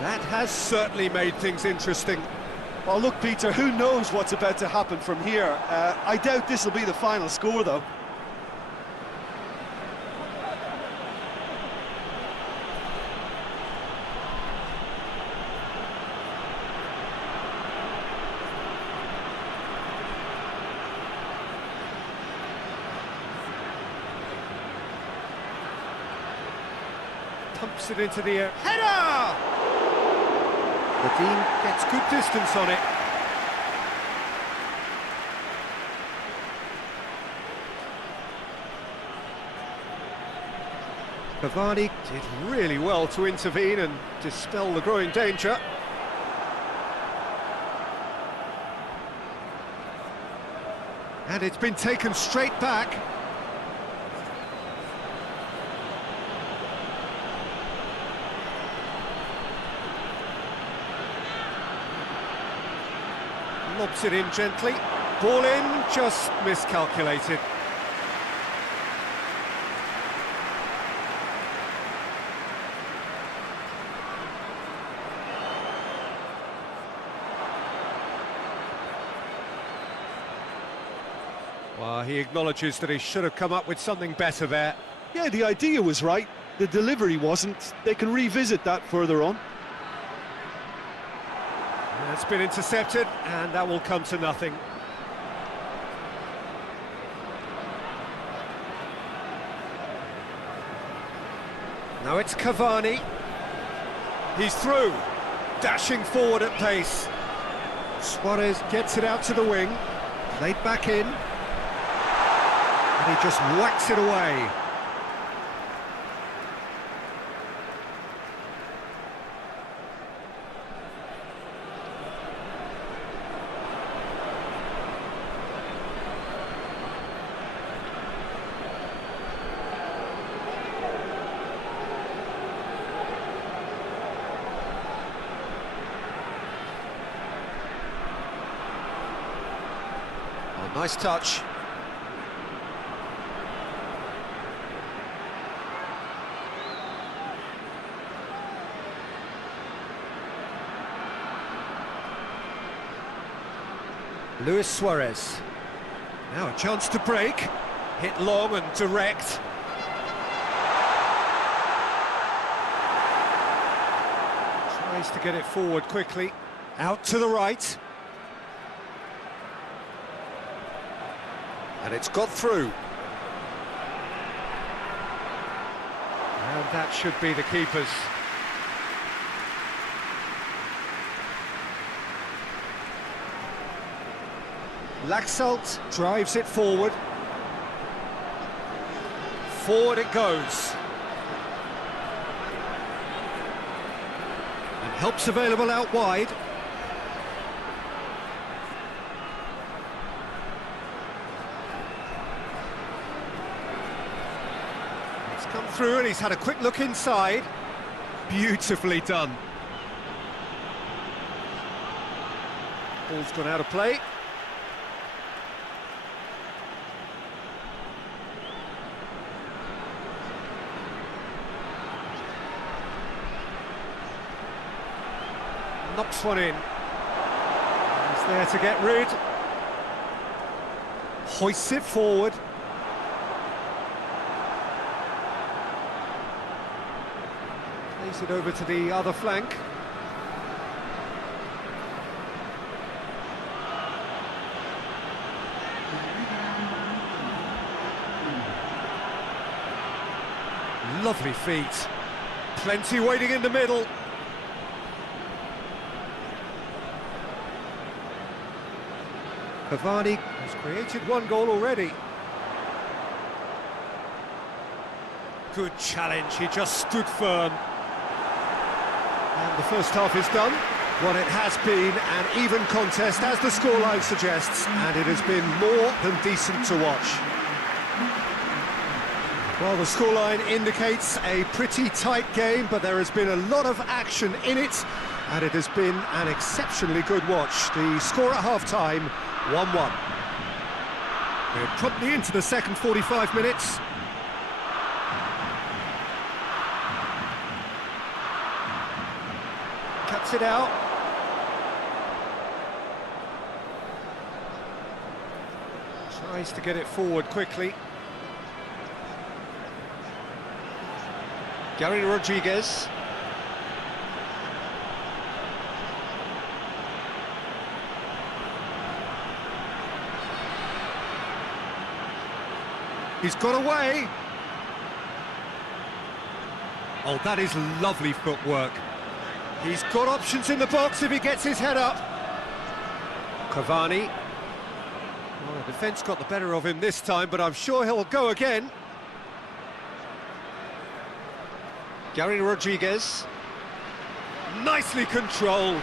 That has certainly made things interesting. Well, look, Peter, who knows what's about to happen from here? I doubt this will be the final score, though. Pumps it into the air. Header! The Dean gets good distance on it. Cavani did really well to intervene and dispel the growing danger. And it's been taken straight back. Lobs it in gently. Ball in, just miscalculated. Well, he acknowledges that he should have come up with something better there. Yeah, the idea was right, the delivery wasn't. They can revisit that further on. It's been intercepted, and that will come to nothing. Now it's Cavani. He's through, dashing forward at pace. Suarez gets it out to the wing, played back in, and he just whacks it away. Nice touch. Luis Suarez. Now a chance to break. Hit long and direct. Tries to get it forward quickly. Out to the right. And it's got through. And that should be the keeper's. Laxalt drives it forward. Forward it goes. And help's available out wide. Come through and he's had a quick look inside. Beautifully done. Ball's gone out of play. Knocks one in. He's there to get rid. Hoists it forward. Plays it over to the other flank. Lovely feet. Plenty waiting in the middle. Cavani has created one goal already. Good challenge, he just stood firm. And the first half is done. What it has been an even contest, as the scoreline suggests, and it has been more than decent to watch. Well, the scoreline indicates a pretty tight game, but there has been a lot of action in it, and it has been an exceptionally good watch. The score at half-time, 1-1. We're promptly into the second 45 minutes. Cuts it out. Tries to get it forward quickly. Gary Rodriguez. He's got away. Oh, that is lovely footwork. He's got options in the box if he gets his head up. Cavani. Well, the defence got the better of him this time, but I'm sure he'll go again. Gary Rodriguez. Nicely controlled.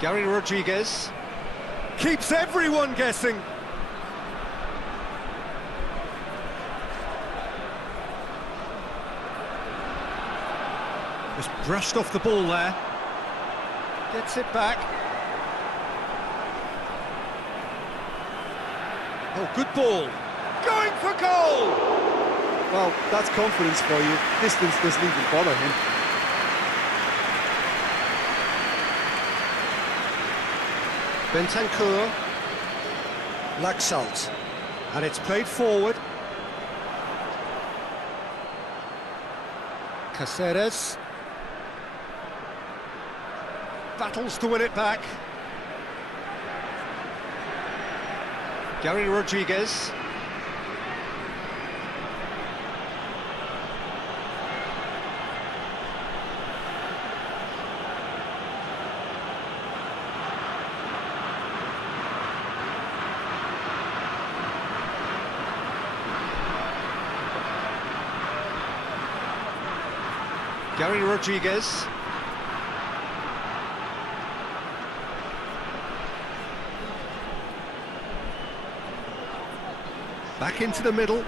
Gary Rodriguez keeps everyone guessing. Just brushed off the ball there. Gets it back. Oh, good ball. Going for goal! Well, that's confidence for you. Distance doesn't even bother him. Bentancur. Laxalt. And it's played forward. Caceres. Battles to win it back. Gary Rodriguez. Gary Rodriguez. Back into the middle.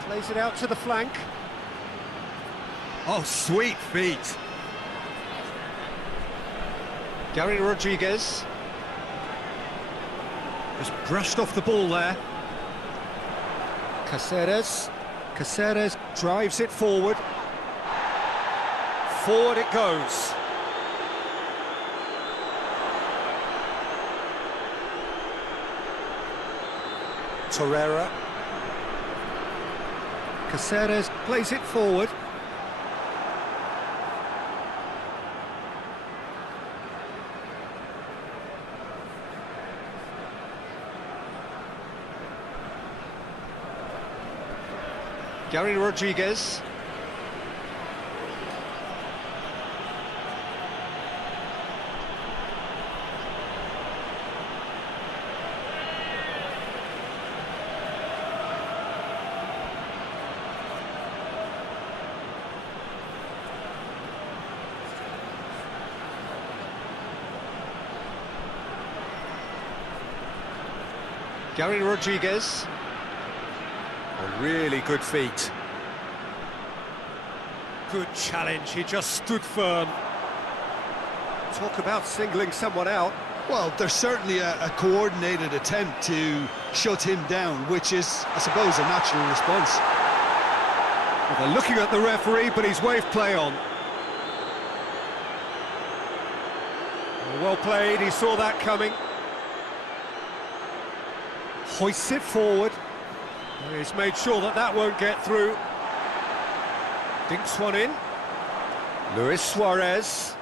Plays it out to the flank. Oh, sweet feet. Gary Rodriguez. Just brushed off the ball there. Caceres. Caceres drives it forward. Forward it goes. Torreira. Caceres plays it forward. Gary Rodriguez. Gary Rodriguez. Oh, really good feet. Good challenge, he just stood firm. Talk about singling someone out. Well, there's certainly a coordinated attempt to shut him down, which is, I suppose, a natural response. Well, they're looking at the referee, but he's waved play on. Well played, he saw that coming. Hoists it forward. He's made sure that that won't get through. Dinks one in. Luis Suarez.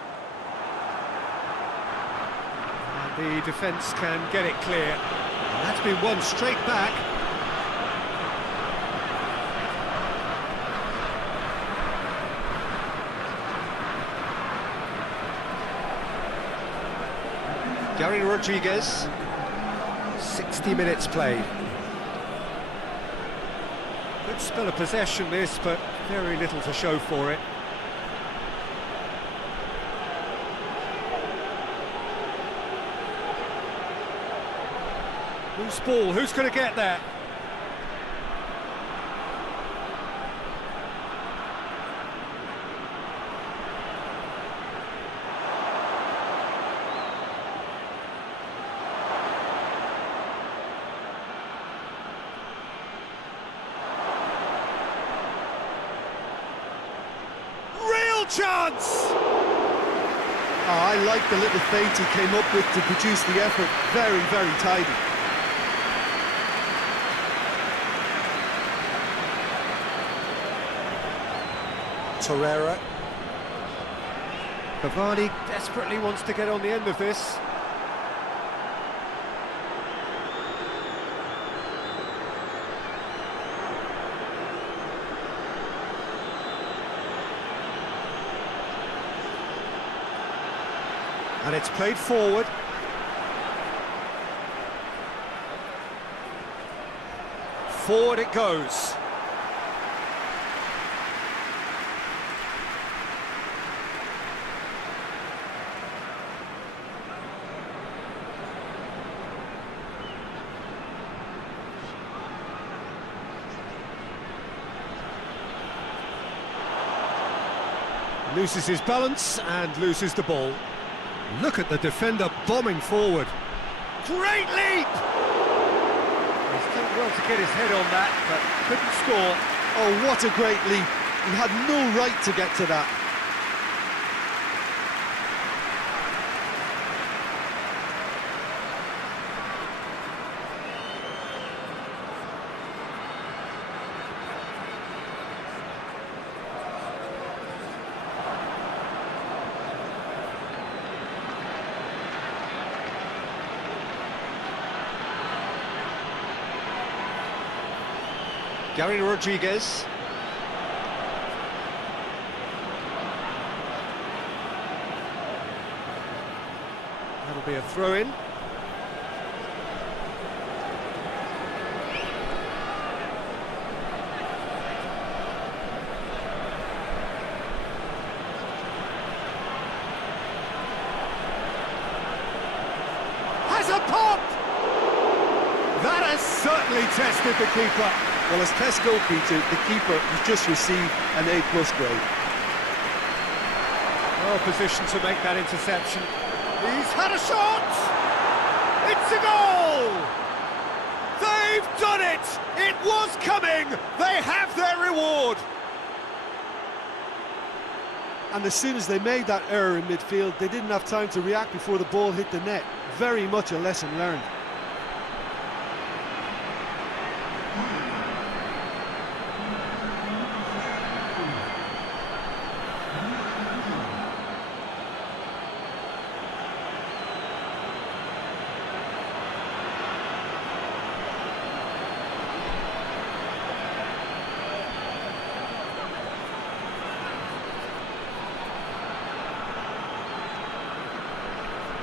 And the defence can get it clear. And that's been won straight back. Gary Rodriguez. 60 minutes played. Good spell of possession this, but very little to show for it. Loose ball, who's going to get that? Chance! Oh, I like the little feint he came up with to produce the effort. Very, very tidy. Torreira. Cavani desperately wants to get on the end of this. And it's played forward. Forward it goes. Loses his balance and loses the ball. Look at the defender bombing forward. Great leap! He's done well to get his head on that, but couldn't score. Oh, what a great leap. He had no right to get to that. Gary Rodriguez. That'll be a throw-in. Has a pop! That has certainly tested the keeper. Well, as test goalkeeper, the keeper has just received an A+ grade. Well positioned to make that interception. He's had a shot! It's a goal! They've done it! It was coming! They have their reward! And as soon as they made that error in midfield, they didn't have time to react before the ball hit the net. Very much a lesson learned.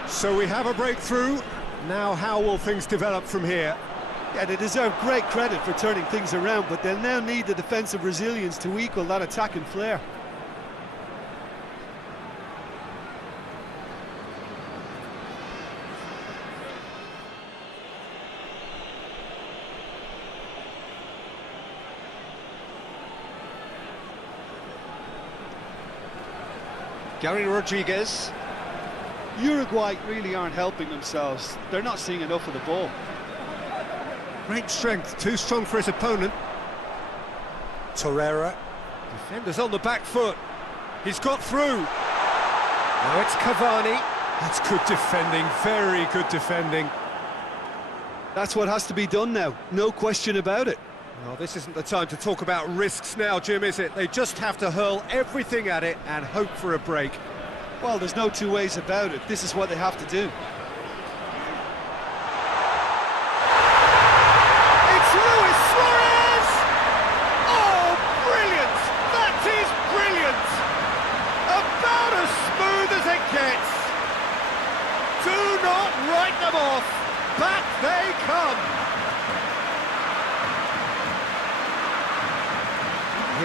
So we have a breakthrough. Now how will things develop from here? Yeah, they deserve great credit for turning things around, but they'll now need the defensive resilience to equal that attacking flair. Gary Rodriguez. Uruguay really aren't helping themselves. They're not seeing enough of the ball. Great strength, too strong for his opponent. Torreira. Defender's on the back foot. He's got through. Now it's Cavani. That's good defending, very good defending. That's what has to be done now, no question about it. Well, this isn't the time to talk about risks now, Jim, is it? They just have to hurl everything at it and hope for a break. Well, there's no two ways about it. This is what they have to do. It's Luis Suarez! Oh, brilliant! That is brilliant! About as smooth as it gets. Do not write them off. Back they come.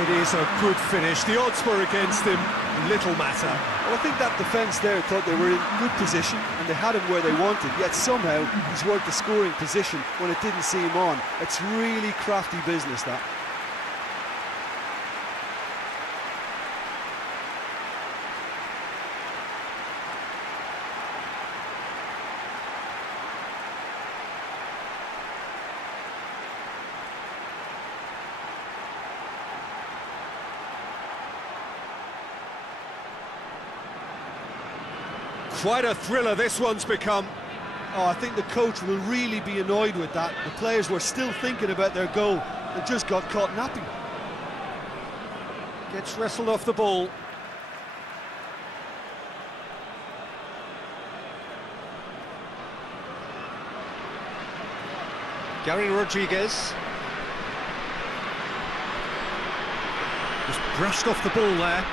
It is a good finish. The odds were against him. Little matter. Well, I think that defence there thought they were in good position and they had him where they wanted, yet somehow he's worked the scoring position when it didn't see him on. It's really crafty business, that. Quite a thriller this one's become. Oh, I think the coach will really be annoyed with that. The players were still thinking about their goal and just got caught napping. Gets wrestled off the ball. Gary Rodriguez. Just brushed off the ball there.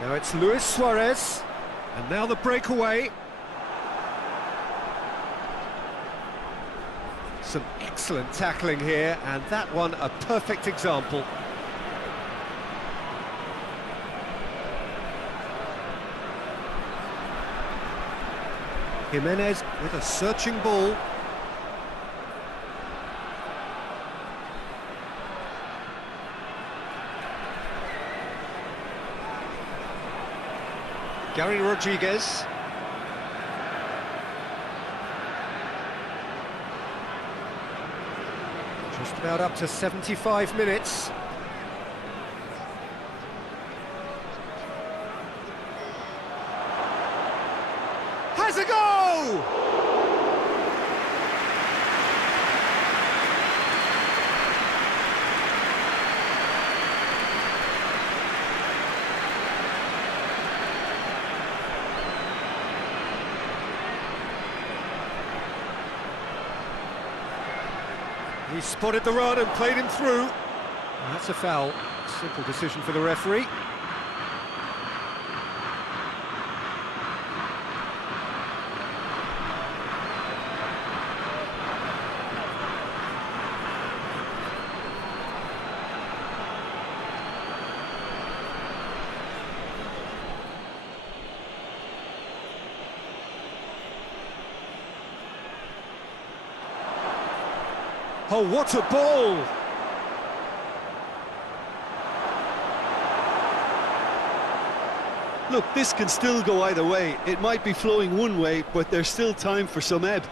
Now it's Luis Suarez. And now the breakaway. Some excellent tackling here, and that one a perfect example. Jimenez with a searching ball. Gary Rodriguez. Just about up to 75 minutes. Has a go! He spotted the run and played him through. And that's a foul. Simple decision for the referee. Oh, what a ball! Look, this can still go either way. It might be flowing one way, but there's still time for some ebb.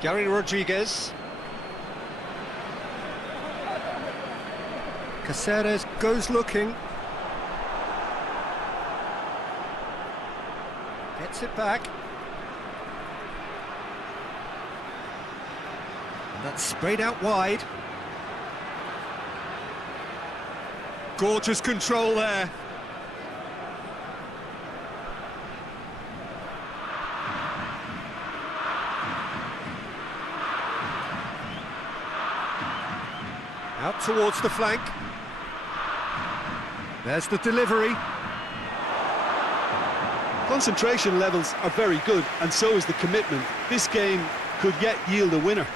Gary Rodriguez. Caceres goes looking. Gets it back. And that's sprayed out wide. Gorgeous control there. Out towards the flank. There's the delivery. Concentration levels are very good, and so is the commitment. This game could yet yield a winner.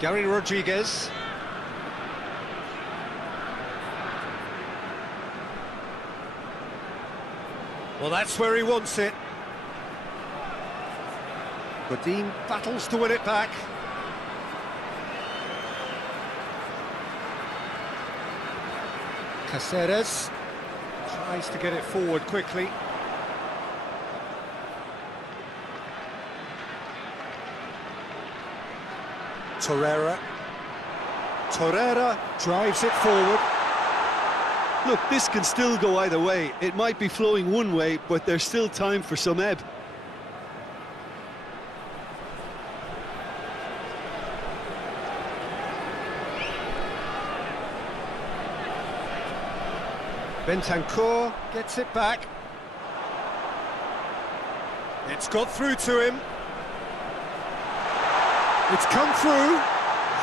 Gary Rodriguez. Well, that's where he wants it. Godin battles to win it back. Caceres tries to get it forward quickly. Torreira. Torreira drives it forward. Look, this can still go either way. It might be flowing one way, but there's still time for some ebb. Bentancur gets it back. It's got through to him. It's come through.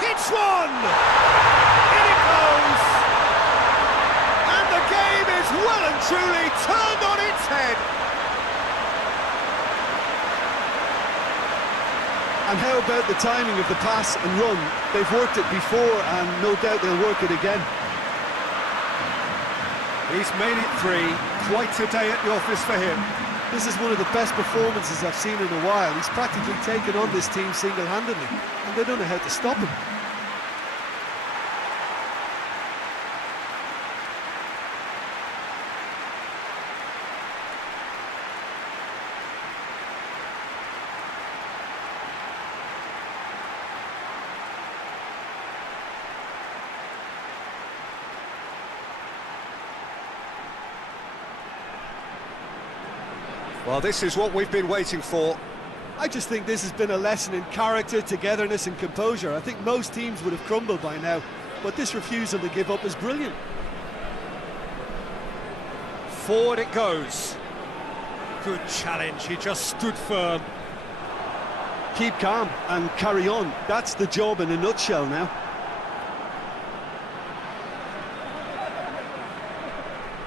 Hits one! In it goes! And the game is well and truly turned on its head. And how about the timing of the pass and run? They've worked it before, and no doubt they'll work it again. He's made it three. Quite a day at the office for him. This is one of the best performances I've seen in a while. He's practically taken on this team single-handedly, and they don't know how to stop him. Well, this is what we've been waiting for. I just think this has been a lesson in character, togetherness and composure. I think most teams would have crumbled by now, but this refusal to give up is brilliant. Forward it goes. Good challenge, he just stood firm. Keep calm and carry on. That's the job in a nutshell now.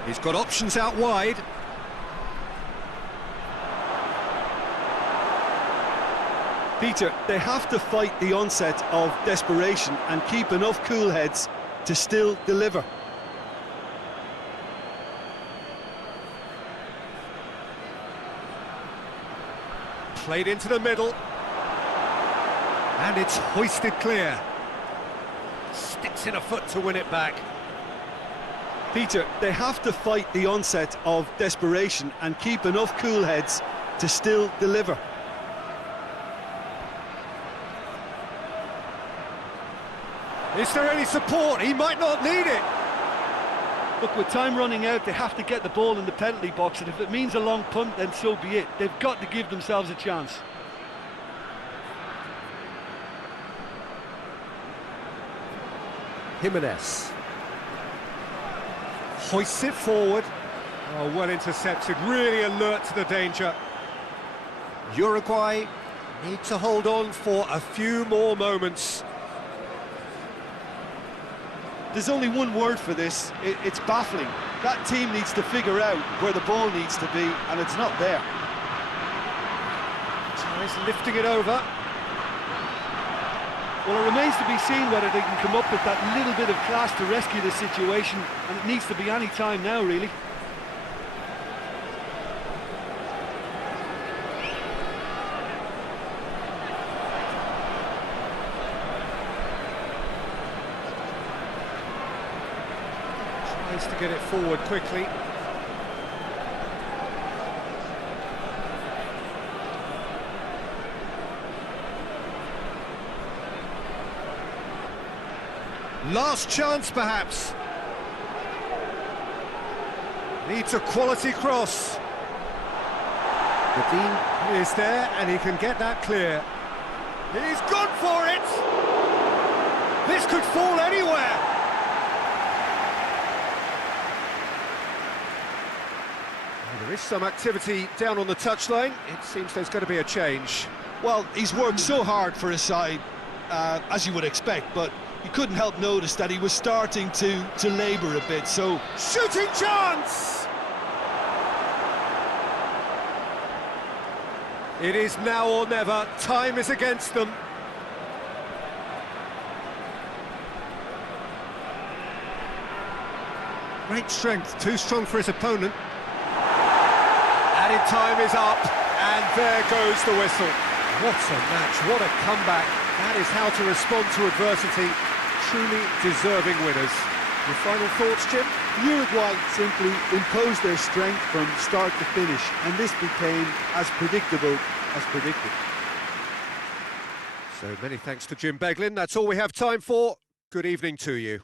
He's got options out wide. Peter, they have to fight the onset of desperation and keep enough cool heads to still deliver. Played into the middle. And it's hoisted clear. Sticks in a foot to win it back. Peter, they have to fight the onset of desperation and keep enough cool heads to still deliver. Is there any support? He might not need it. Look, with time running out, they have to get the ball in the penalty box, and if it means a long punt, then so be it. They've got to give themselves a chance. Jimenez. Hoists it forward. Oh, well intercepted, really alert to the danger. Uruguay need to hold on for a few more moments. There's only one word for this, it's baffling. That team needs to figure out where the ball needs to be, and it's not there. Tries lifting it over. Well, it remains to be seen whether they can come up with that little bit of class to rescue the situation, and it needs to be any time now, really. Tries to get it forward quickly. Last chance, perhaps. Needs a quality cross. The Dean is there, and he can get that clear. He's gone for it! This could fall anywhere! Well, there is some activity down on the touchline. It seems there's going to be a change. Well, he's worked so hard for his side, as you would expect, but you couldn't help notice that he was starting to labour a bit, so... Shooting chance! It is now or never. Time is against them. Great strength, too strong for his opponent. Added time is up, and there goes the whistle. What a match, what a comeback. That is how to respond to adversity. Truly deserving winners. Your final thoughts, Jim? Uruguay simply imposed their strength from start to finish, and this became as predictable as predicted. So many thanks to Jim Beglin. That's all we have time for. Good evening to you.